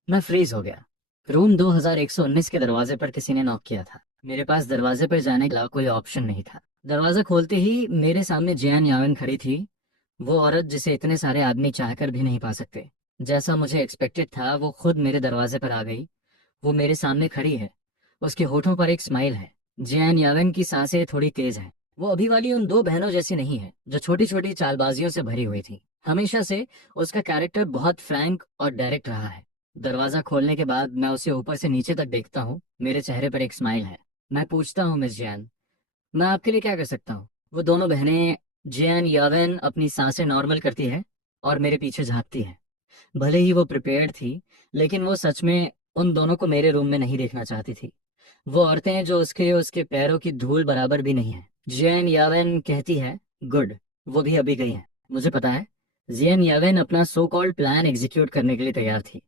मैं फ्रीज हो गया। रूम 2119 के दरवाजे पर किसी ने नॉक किया था। मेरे पास दरवाजे पर जाने के अलावा कोई ऑप्शन नहीं था। दरवाजा खोलते ही मेरे सामने जैन यावन खड़ी थी, वो औरत जिसे इतने सारे आदमी चाहकर भी नहीं पा सकते। जैसा मुझे एक्सपेक्टेड था, वो खुद मेरे दरवाजे पर आ गई। वो मेरे सामने खड़ी है, उसके होठों पर एक स्माइल है। जैन यावन की सांसें थोड़ी तेज हैं। वो अभी वाली उन दो बहनों जैसी नहीं है जो छोटी छोटी चालबाजियों से भरी हुई थी। हमेशा से उसका कैरेक्टर बहुत फ्रैंक और डायरेक्ट रहा है। दरवाजा खोलने के बाद मैं उसे ऊपर से नीचे तक देखता हूँ, मेरे चेहरे पर एक स्माइल है। मैं पूछता हूँ, मिस जैन, मैं आपके लिए क्या कर सकता हूँ? वो दोनों बहनें, जैन यावन, अपनी सांसें नॉर्मल करती है और मेरे पीछे झांकती है। भले ही वो प्रिपेयर्ड थी, लेकिन वो सच में उन दोनों को मेरे रूम में नहीं देखना चाहती थी। वो औरतें जो उसके उसके पैरों की धूल बराबर भी नहीं है। जैन यावन कहती है, गुड, वो भी अभी गई है। मुझे पता है, जैन यावन अपना सो कॉल्ड प्लान एग्जीक्यूट करने के लिए तैयार थी,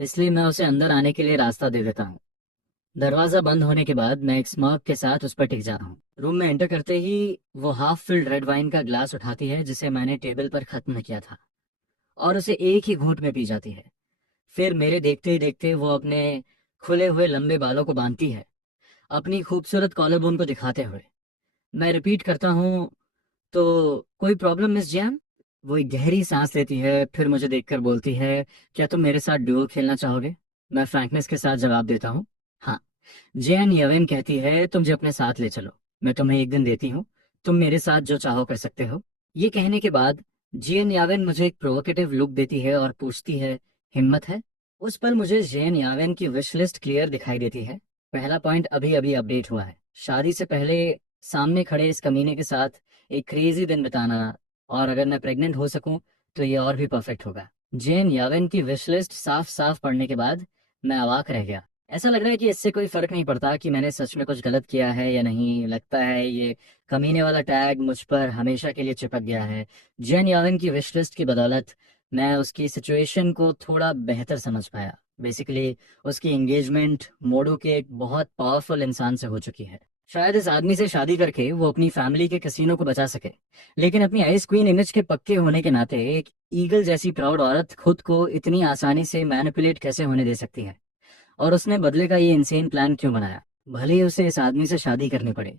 इसलिए मैं उसे अंदर आने के लिए रास्ता दे देता हूँ। दरवाजा बंद होने के बाद मैं एक स्मार्क के साथ उस पर टिक जाता हूँ। रूम में एंटर करते ही वो हाफ फिल्ड रेड वाइन का ग्लास उठाती है जिसे मैंने टेबल पर खत्म किया था, और उसे एक ही घूंट में पी जाती है। फिर मेरे देखते ही देखते वो अपने खुले हुए लंबे बालों को बांधती है, अपनी खूबसूरत कॉलर बोन को दिखाते हुए। मैं रिपीट करता हूँ, तो कोई प्रॉब्लम मिस जैन? वो एक गहरी सांस लेती है, फिर मुझे देखकर बोलती है, क्या तुम मेरे साथ ड्यूओ खेलना चाहोगे? मैं फ्रैंकनेस के साथ जवाब देता हूँ, हाँ। जैन यवेन कहती है, तुम मुझे अपने साथ ले चलो, मैं तुम्हें एक दिन देती हूँ, तुम मेरे साथ जो चाहो कर सकते हो। ये कहने के बाद जैन यावेन मुझे एक प्रोवोकेटिव लुक देती है और पूछती है, हिम्मत है? उस पर मुझे जैन यावेन की विश लिस्ट क्लियर दिखाई देती है। पहला पॉइंट अभी अभी अपडेट हुआ है, शादी से पहले सामने खड़े इस कमीने के साथ एक क्रेजी दिन बिताना, और अगर मैं प्रेग्नेंट हो सकूं तो ये और भी परफेक्ट होगा। जैन यावेन की विश लिस्ट साफ साफ पढ़ने के बाद मैं अवाक रह गया। ऐसा लग रहा है कि इससे कोई फर्क नहीं पड़ता कि मैंने सच में कुछ गलत किया है या नहीं। लगता है ये कमीने वाला टैग मुझ पर हमेशा के लिए चिपक गया है। जैन यावन की विश लिस्ट की बदौलत मैं उसकी सिचुएशन को थोड़ा बेहतर समझ पाया। बेसिकली उसकी एंगेजमेंट मोडो के एक बहुत पावरफुल इंसान से हो चुकी है। शायद इस आदमी से शादी करके वो अपनी फैमिली के कसीनो को बचा सके, लेकिन अपनी आइस क्वीन इमेज के पक्के होने के नाते एक ईगल जैसी प्राउड औरत खुद को इतनी आसानी से मैनिपुलेट कैसे होने दे सकती है? और उसने बदले का ये इंसेन प्लान क्यों बनाया? भले ही उसे इस आदमी से शादी करनी पड़े,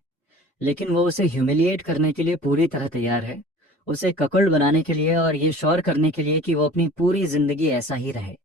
लेकिन वो उसे ह्यूमिलिएट करने के लिए पूरी तरह तैयार है, उसे ककड़ बनाने के लिए और ये श्योर करने के लिए कि वो अपनी पूरी जिंदगी ऐसा ही रहे।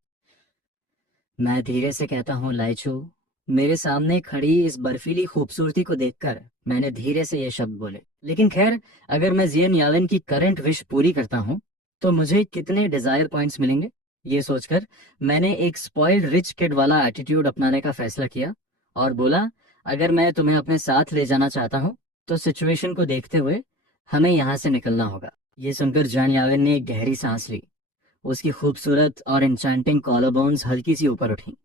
मैं धीरे से कहता हूँ, लाइचू, मेरे सामने खड़ी इस बर्फीली खूबसूरती को देखकर मैंने धीरे से ये शब्द बोले। लेकिन खैर, अगर मैं जियन यावन की करंट विश पूरी करता हूँ तो मुझे कितने डिजायर पॉइंट्स मिलेंगे? ये सोचकर मैंने एक स्पॉइल्ड रिच किड वाला एटीट्यूड अपनाने का फैसला किया और बोला, अगर मैं तुम्हें अपने साथ ले जाना चाहता हूँ तो सिचुएशन को देखते हुए हमें यहाँ से निकलना होगा। ये सुनकर जान यावन ने एक गहरी सांस ली। उसकी खूबसूरत और इंचैंटिंग कॉलर बोन्स हल्की सी ऊपर उठी।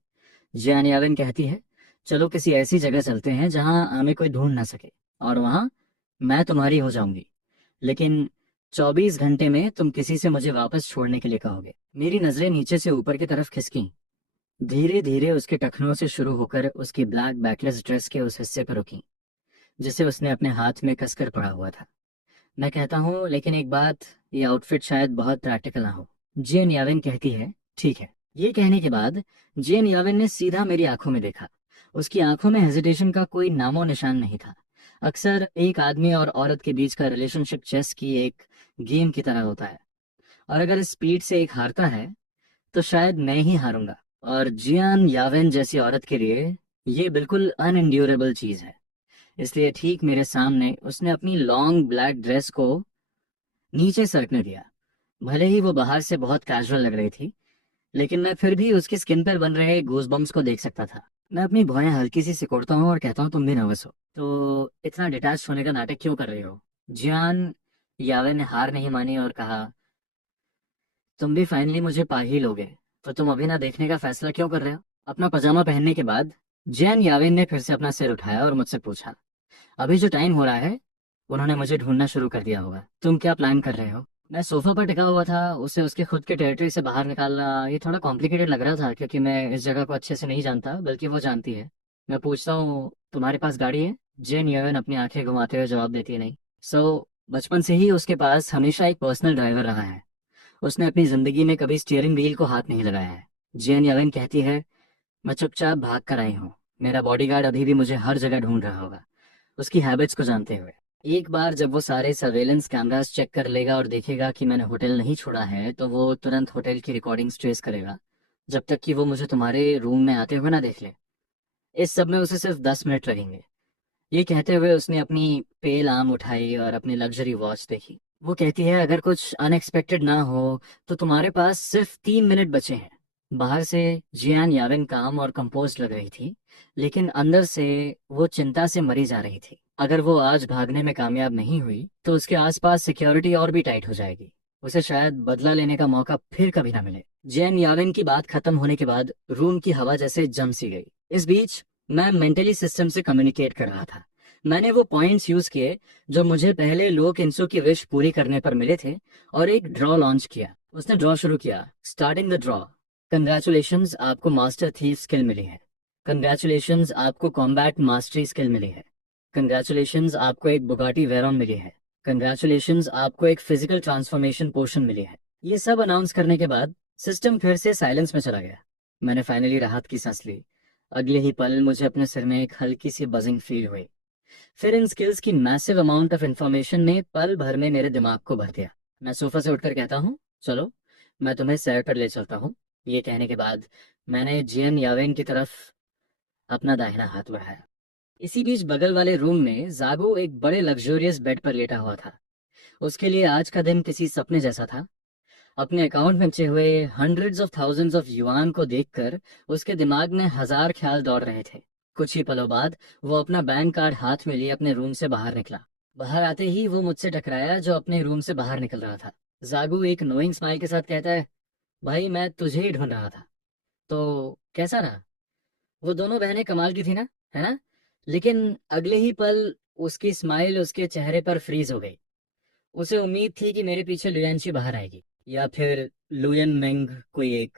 जैन यावन कहती है, चलो किसी ऐसी जगह चलते हैं जहां हमें कोई ढूंढ ना सके, और वहां मैं तुम्हारी हो जाऊंगी, लेकिन 24 घंटे में तुम किसी से मुझे वापस छोड़ने के लिए कहोगे। मेरी नजरें नीचे से ऊपर की तरफ खिसकी, धीरे धीरे उसके टखनों से शुरू होकर उसकी ब्लैक बैकलेस ड्रेस के उस हिस्से पर रुकी जिसे उसने अपने हाथ में कसकर पड़ा हुआ था। मैं कहता हूँ, लेकिन एक बात, ये आउटफिट शायद बहुत प्रैक्टिकल ना हो। जेन याविन कहती है, ठीक है। ये कहने के बाद जेन याविन ने सीधा मेरी आंखों में देखा। उसकी आंखों में हेजिटेशन का कोई नामो निशान नहीं था। अक्सर एक आदमी और औरत के बीच का रिलेशनशिप चेस की एक गेम की तरह होता है, और अगर स्पीड से एक हारता है तो शायद मैं ही हारूंगा। और जियान यावेन जैसी औरत के लिए ये बिल्कुल अनएंड्यूरेबल चीज है। इसलिए ठीक मेरे सामने उसने अपनी लॉन्ग ब्लैक ड्रेस को नीचे सरकने दिया। भले ही वो बाहर से बहुत कैजुअल लग रही थी, लेकिन मैं फिर भी उसकी स्किन पर बन रहे गूज़बम्प्स को देख सकता था। मैं अपनी भौहें हल्की सी सिकोड़ता हूँ और कहता हूँ, तुम भी नर्वस हो तो इतना डिटैच होने का नाटक क्यों कर रही हो? जियान यावेन ने हार नहीं मानी और कहा, तुम भी फाइनली मुझे पा ही लोगे, तो तुम अभी ना देखने का फैसला क्यों कर रहे हो? अपना पजामा पहनने के बाद जैन याविन ने फिर से अपना सिर उठाया और मुझसे पूछा, अभी जो टाइम हो रहा है, उन्होंने मुझे ढूंढना शुरू कर दिया होगा। तुम क्या प्लान कर रहे हो? मैं सोफा पर टिका हुआ था। उसे उसके खुद के टेरिटरी से बाहर निकालना ये थोड़ा कॉम्प्लिकेटेड लग रहा था, क्योंकि मैं इस जगह को अच्छे से नहीं जानता, बल्कि वो जानती है। मैं पूछता हूँ, तुम्हारे पास गाड़ी है? जेन याविन अपनी आंखें घुमाते हुए जवाब देती है, नहीं। बचपन से ही उसके पास हमेशा एक पर्सनल ड्राइवर रहा है। उसने अपनी जिंदगी में कभी स्टीयरिंग व्हील को हाथ नहीं लगाया है। जेन यलन कहती है, मैं चुपचाप भाग कर आई हूँ। मेरा बॉडीगार्ड अभी भी मुझे हर जगह ढूंढ रहा होगा, उसकी हैबिट्स को जानते हुए। एक बार जब वो सारे सर्वेलेंस कैमरास चेक कर लेगा और देखेगा कि मैंने होटल नहीं छोड़ा है, तो वो तुरंत होटल की रिकॉर्डिंग्स ट्रेस करेगा, जब तक कि वो मुझे तुम्हारे रूम में आते हुए ना देख ले। इस सब में उसे सिर्फ 10 मिनट लगेंगे। ये कहते हुए उसने अपनी पेल आर्म उठाई और अपनी लग्जरी वॉच देखी। वो कहती है, अगर कुछ अनएक्सपेक्टेड ना हो तो तुम्हारे पास सिर्फ 3 मिनट बचे हैं। बाहर से जियान याविन काम और कंपोज लग रही थी, लेकिन अंदर से वो चिंता से मरी जा रही थी। अगर वो आज भागने में कामयाब नहीं हुई तो उसके आसपास सिक्योरिटी और भी टाइट हो जाएगी। उसे शायद बदला लेने का मौका फिर कभी ना मिले। जैन याविन की बात खत्म होने के बाद रूम की हवा जैसे जम सी गई। इस बीच मैं मेंटली सिस्टम से कम्युनिकेट कर रहा था। मैंने वो पॉइंट्स यूज किए जो मुझे पहले लो किंसू की विश पूरी करने पर मिले थे, और एक ड्रॉ लॉन्च किया। उसने ड्रॉ शुरू किया। Starting the draw. कंग्रेचुलेशंस, आपको मास्टर थीफ स्किल मिली है। कंग्रेचुलेशंस, आपको कॉम्बैट मास्टरी स्किल मिली है। कंग्रेचुलेशंस, आपको एक बुगाटी वेरॉन मिली है। कंग्रेचुलेशंस, आपको एक फिजिकल ट्रांसफॉर्मेशन पोशन मिली है। ये सब अनाउंस करने के बाद सिस्टम फिर से साइलेंस में चला गया। मैंने फाइनली राहत की सांस ली। अगले ही पल मुझे अपने सिर में एक हल्की सी बजिंग फील हुई। फिर इन स्किल्स की मैसिव अमाउंट ऑफ इंफॉर्मेशन ने पल भर में मेरे दिमाग को भर दिया। मैं सोफा से उठकर कहता हूँ, चलो मैं तुम्हें सैर पर ले चलता हूँ। ये कहने के बाद मैंने जियन यावेन की तरफ अपना दाहिना हाथ बढ़ाया। इसी बीच बगल वाले रूम में जागो एक बड़े लग्जरियस बेड पर लेटा हुआ था। उसके लिए आज का दिन किसी सपने जैसा था। अपने अकाउंट में बचे हुए hundreds of thousands of yuan को देखकर उसके दिमाग में हजार ख्याल दौड़ रहे थे। कुछ ही पलों बाद वो अपना बैंक कार्ड हाथ में लिए अपने रूम से बाहर निकला। बाहर आते ही वो मुझसे टकराया, जो अपने रूम से बाहर निकल रहा था। जागू एक नोइंग स्माइल के साथ कहता है, भाई मैं तुझे ही ढूंढ रहा था। तो कैसा रहा? वो दोनों बहनें कमाल की थी ना, है ना? लेकिन अगले ही पल उसकी स्माइल उसके चेहरे पर फ्रीज हो गई। उसे उम्मीद थी कि मेरे पीछे लुयांशी बाहर आएगी, या फिर लुयन मेंग कोई एक।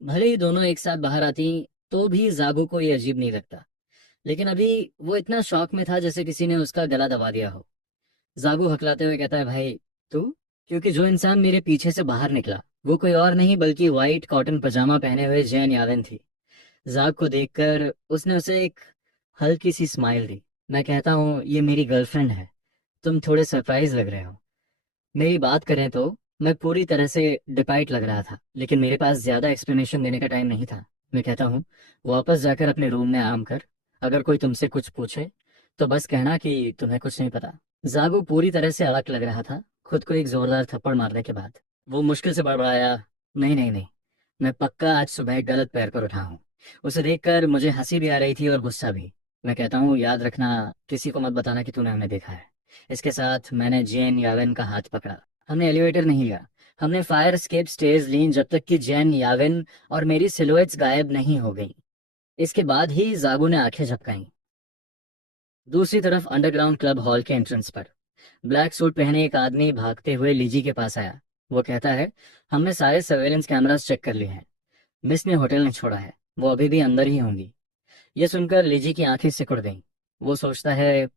भले ही दोनों एक साथ बाहर आती तो भी जागो को ये अजीब नहीं लगता, लेकिन अभी वो इतना शॉक में था जैसे किसी ने उसका गला दबा दिया हो। जागो हकलाते हुए कहता है, भाई तू? क्योंकि जो इंसान मेरे पीछे से बाहर निकला वो कोई और नहीं बल्कि वाइट कॉटन पजामा पहने हुए जैन यादन थी। जाग को देखकर उसने उसे एक हल्की सी स्माइल दी। मैं कहता हूँ, ये मेरी गर्लफ्रेंड है। तुम थोड़े सरप्राइज लग रहे हो। मेरी बात करें तो मैं पूरी तरह से डिपाइट लग रहा था, लेकिन मेरे पास ज्यादा एक्सप्लेनेशन देने का टाइम नहीं था। मैं कहता हूँ, वापस जाकर अपने रूम में आराम कर। अगर कोई तुमसे कुछ पूछे तो बस कहना कि तुम्हें कुछ नहीं पता। जागो पूरी तरह से अलग लग रहा था खुद को एक जोरदार थप्पड़ मारने के बाद। वो मुश्किल से बड़बड़ाया, नहीं नहीं नहीं, मैं पक्का आज सुबह गलत पैर पर उठा हूँ। उसे देखकर मुझे हंसी भी आ रही थी और गुस्सा भी। मैं कहता हूँ, याद रखना, किसी को मत बताना कि तूने हमें देखा है। इसके साथ मैंने जैन यावेन का हाथ पकड़ा। हमने एलिवेटर नहीं लिया, हमने फायर एस्केप स्टेज ली, जब तक कि जैन यावेन और मेरी सिलुएट्स गायब नहीं हो गई। इसके बाद ही जागो ने आंखें झपकाईं। दूसरी तरफ अंडरग्राउंड क्लब हॉल के एंट्रेंस पर ब्लैक सूट पहने एक आदमी भागते हुए लीजी के पास आया। वो कहता है, हमने सारे सर्वेलेंस कैमरास चेक कर लिए हैं। मिस ने होटल नहीं छोड़ा है, वो अभी भी अंदर ही होंगी। ये सुनकर लीजी की आंखें सिकुड़ गईं। वो सोचता है,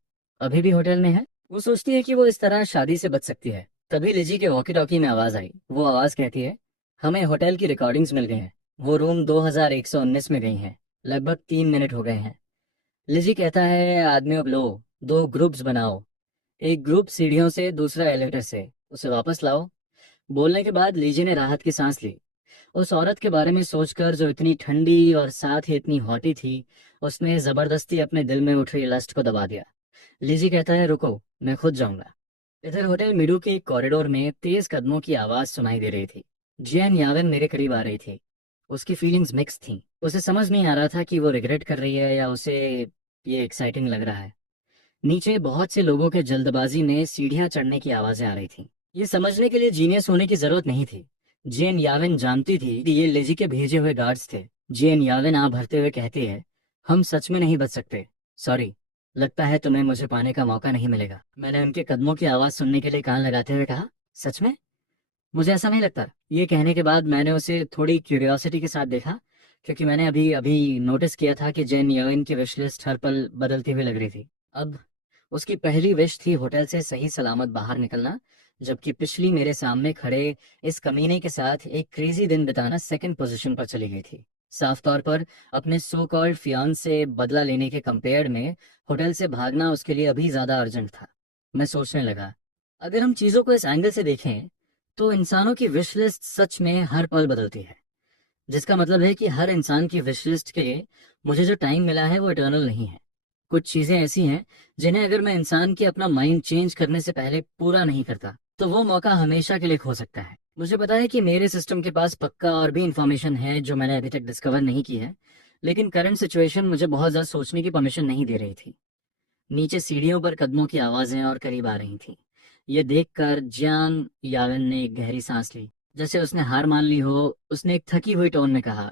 अभी भी होटल में है? वो सोचती है कि वो इस तरह शादी से बच सकती है, तभी लिजी के वॉकी टॉकी में आवाज आई। वो आवाज कहती है, हमें होटल की रिकॉर्डिंग्स मिल गई हैं। वो रूम 2119 में गई हैं। लगभग 3 मिनट हो गए हैं। लिजी कहता है, आदमियों लो, दो ग्रुप्स बनाओ। एक ग्रुप सीढ़ियों से, दूसरा एलिवेटर से। उसे वापस लाओ। बोलने के बाद लीजी ने राहत की सांस ली। उस औरत के बारे में सोचकर जो इतनी ठंडी और साथ ही इतनी हॉटी थी, उसने जबरदस्ती अपने दिल में उठ रही लस्ट को दबा दिया। लीजी कहता है, रुको, मैं खुद जाऊंगा। इधर होटल मिडू के एक कॉरिडोर में तेज कदमों की आवाज सुनाई दे रही थी। जियान यावन मेरे करीब आ रही थी। उसकी फीलिंग्स मिक्स थी। उसे समझ नहीं आ रहा था कि वो रिग्रेट कर रही है या उसे ये एक्साइटिंग लग रहा है। नीचे बहुत से लोगों के जल्दबाजी में सीढ़ियां चढ़ने की आवाजें आ रही थी। ये समझने के लिए जीनियस होने की जरूरत नहीं थी। जेन यावन जानती थी कि ये लेजी के भेजे हुए गार्ड्स थे। जेन यावन आ भरते हुए कहती है, हम सच में नहीं बच सकते। सॉरी, लगता है तुम्हें मुझे पाने का मौका नहीं मिलेगा। मैंने उनके कदमों की आवाज सुनने के लिए कान लगाते हुए कहा, सच में? मुझे ऐसा नहीं लगता। ये कहने के बाद मैंने उसे थोड़ी क्यूरियोसिटी के साथ देखा, क्योंकि मैंने अभी अभी नोटिस किया था कि जेन यावन की विश लिस्ट हर पल बदलती हुई लग रही थी। अब उसकी पहली विश थी होटल से सही सलामत बाहर निकलना, जबकि पिछली मेरे सामने खड़े इस कमीने के साथ एक क्रेजी दिन बिताना सेकंड पोजीशन पर चली गई थी। साफ तौर पर अपने सो कॉल्ड फियांस से बदला लेने के कंपेयर में होटल से भागना उसके लिए अभी ज्यादा अर्जेंट था। मैं सोचने लगा, अगर हम चीजों को इस एंगल से देखें तो इंसानों की विश लिस्ट सच में हर पल बदलती है। जिसका मतलब है कि हर इंसान की विश लिस्ट के लिए मुझे जो टाइम मिला है वो इटर्नल नहीं है। कुछ चीजें ऐसी हैं जिन्हें अगर मैं इंसान की अपना माइंड चेंज करने से पहले पूरा नहीं करता तो वो मौका हमेशा के लिए खो सकता है। मुझे पता है कि मेरे सिस्टम के पास पक्का और भी इंफॉर्मेशन है जो मैंने अभी तक डिस्कवर नहीं की है, लेकिन करंट सिचुएशन मुझे बहुत ज्यादा सोचने की परमिशन नहीं दे रही थी। नीचे सीढ़ियों पर कदमों की आवाजें और करीब आ रही थीं। ये देखकर जियान यावन ने एक गहरी सांस ली, जैसे उसने हार मान ली हो। उसने एक थकी हुई टोन में कहा,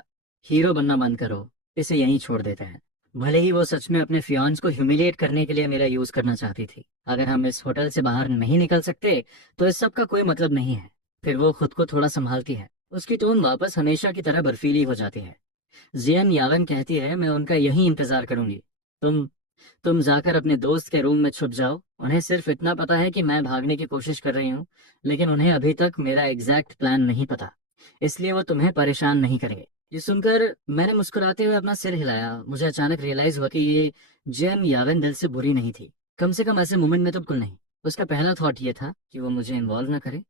हीरो बनना बंद करो, इसे यहीं छोड़ देते हैं। भले ही वो सच में अपने फियांस को ह्यूमिलिएट करने के लिए मेरा यूज करना चाहती थी। अगर हम इस होटल से बाहर नहीं निकल सकते तो इस सब का कोई मतलब नहीं है। फिर वो खुद को थोड़ा संभालती है। उसकी टोन वापस हमेशा की तरह बर्फीली हो जाती है। जियन यावन कहती है, मैं उनका यही इंतजार करूंगी। तुम तुम जाकर अपने दोस्त के रूम में छुप जाओ। उन्हें सिर्फ इतना पता है कि मैं भागने की कोशिश कर रही हूँ, लेकिन उन्हें अभी तक मेरा एग्जैक्ट प्लान नहीं पता, इसलिए वो तुम्हें परेशान नहीं करेंगे। ये सुनकर मैंने मुस्कुराते हुए अपना सिर हिलाया। मुझे अचानक रियलाइज हुआ कि ये जेन यावन दिल से बुरी नहीं थी, कम से कम ऐसे मोमेंट में तो बिल्कुल नहीं। उसका पहला थॉट ये था कि वो मुझे इन्वॉल्व ना करे।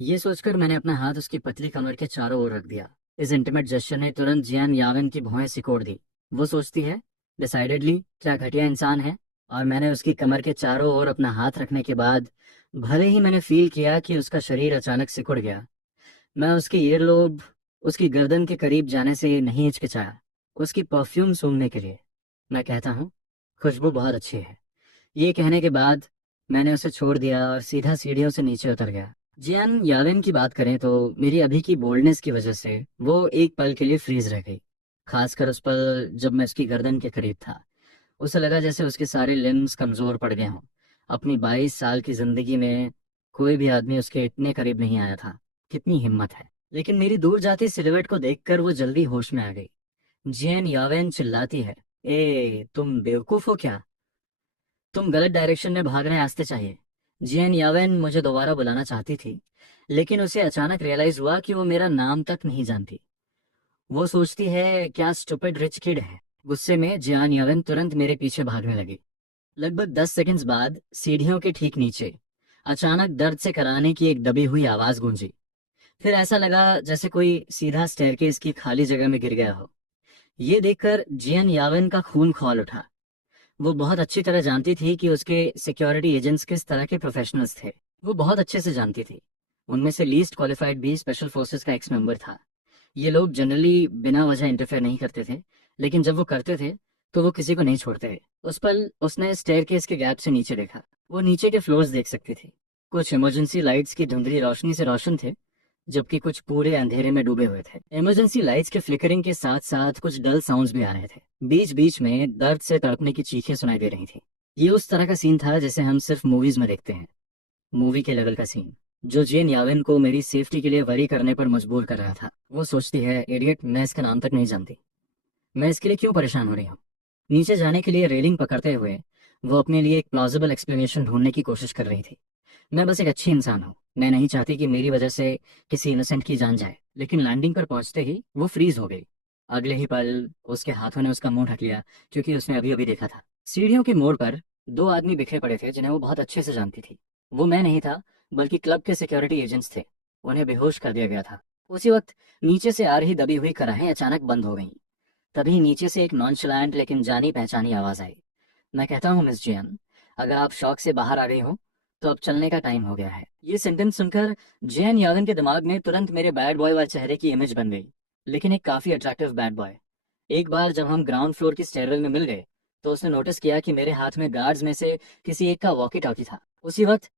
ये सोचकर मैंने अपना हाथ उसकी पतली कमर के चारों ओर रख दिया। इस इंटीमेट जेस्चर ने तुरंत जियान यावन की भौहें सिकोड़ दी। वो सोचती है, डिसाइडेडली क्या घटिया इंसान है। और मैंने उसकी कमर के चारों ओर अपना हाथ रखने के बाद भले ही मैंने फील किया कि उसका शरीर अचानक सिकुड़ गया, मैं उसकी ईयरलोब, उसकी गर्दन के करीब जाने से नहीं हिचकिचाया। उसकी परफ्यूम सूंघने के लिए मैं कहता हूँ, खुशबू बहुत अच्छी है। ये कहने के बाद मैंने उसे छोड़ दिया और सीधा सीढ़ियों से नीचे उतर गया। जियान यावेन की बात करें तो मेरी अभी की बोल्डनेस की वजह से वो एक पल के लिए फ्रीज रह गई। खासकर उस पल जब मैं उसकी गर्दन के करीब था। उसे लगा जैसे उसके सारे लिम्स कमजोर पड़ गए हों। अपनी 22 साल की जिंदगी में कोई भी आदमी उसके इतने करीब नहीं आया था। कितनी हिम्मत है। लेकिन मेरी दूर जाती सिलुएट को देखकर वो जल्दी होश में आ गई। जेन यावेन चिल्लाती है, ए तुम बेवकूफ हो क्या? तुम गलत डायरेक्शन में भाग रहे रास्ते चाहिए। जेन यावेन मुझे दोबारा बुलाना चाहती थी, लेकिन उसे अचानक रियलाइज हुआ कि वो मेरा नाम तक नहीं जानती। वो सोचती है क्या स्टूपिड रिच किड है। गुस्से में जियान यावेन तुरंत मेरे पीछे भागने लगी। लगभग 10 सेकंड्स बाद सीढ़ियों के ठीक नीचे अचानक दर्द से कराने की एक दबी हुई आवाज गूंजी। फिर ऐसा लगा जैसे कोई सीधा स्टेयरकेस की खाली जगह में गिर गया हो। ये देखकर जियन यावन का खून खौल उठा। वो बहुत अच्छी तरह जानती थी कि उसके सिक्योरिटी एजेंट्स किस तरह के प्रोफेशनल्स थे। वो बहुत अच्छे से जानती थी। उनमें से लीस्ट क्वालिफाइड भी स्पेशल फोर्सेस का एक्स मेंबर था। ये लोग जनरली बिना वजह इंटरफेयर नहीं करते थे, लेकिन जब वो करते थे तो वो किसी को नहीं छोड़ते थे। उस पल उसने स्टेयरकेस के गैप से नीचे देखा। वो नीचे के फ्लोर्स देख सकती थी। कुछ इमरजेंसी लाइट्स की धुंधली रोशनी से रोशन थे, जबकि कुछ पूरे अंधेरे में डूबे हुए थे। इमरजेंसी लाइट्स के फ्लिकरिंग के साथ साथ कुछ डल साउंड्स भी आ रहे थे। बीच बीच में दर्द से तड़पने की चीखें सुनाई दे रही थी। ये उस तरह का सीन था जैसे हम सिर्फ मूवीज में देखते हैं। मूवी के लेवल का सीन, जो जेन यावेन को मेरी सेफ्टी के लिए वरी करने पर मजबूर कर रहा था। वो सोचती है, इडियट, मैं इसका नाम तक नहीं जानती, मैं इसके लिए क्यों परेशान हो रही हूँ। नीचे जाने के लिए रेलिंग पकड़ते हुए वो अपने लिए एक प्लॉजिबल एक्सप्लेनेशन ढूंढने की कोशिश कर रही थी। मैं बस एक अच्छी इंसान हूँ, मैं नहीं चाहती कि मेरी वजह से किसी इनोसेंट की जान जाए। लेकिन लैंडिंग पर पहुंचते ही वो फ्रीज हो गई। अगले ही पल उसके हाथों ने उसका मुंह ढक लिया, क्योंकि उसने अभी अभी देखा था। सीढ़ियों के मोड़ पर दो आदमी बिखरे पड़े थे जिन्हें वो बहुत अच्छे से जानती थी। वो मैं नहीं था, बल्कि क्लब के सिक्योरिटी एजेंट्स थे। उन्हें बेहोश कर दिया गया था। उसी वक्त नीचे से आ रही दबी हुई कराहें अचानक बंद हो गईं। तभी नीचे से एक नॉनशलांट लेकिन जानी पहचानी आवाज आई। मैं कहता हूँ मिस जियन, अगर आप शौक से बाहर आ गई हो तो अब चलने का टाइम हो गया है। ये सेंटेंस सुनकर जैन यादन के दिमाग में तुरंत मेरे बैड बॉय वाले चेहरे की इमेज बन गई, लेकिन एक काफी अट्रैक्टिव बैड बॉय। एक बार जब हम ग्राउंड फ्लोर की स्टेयरवेल में मिल गए तो उसने नोटिस किया कि मेरे हाथ में गार्ड्स में से किसी एक का वॉकी टॉकी था। उसी वक्त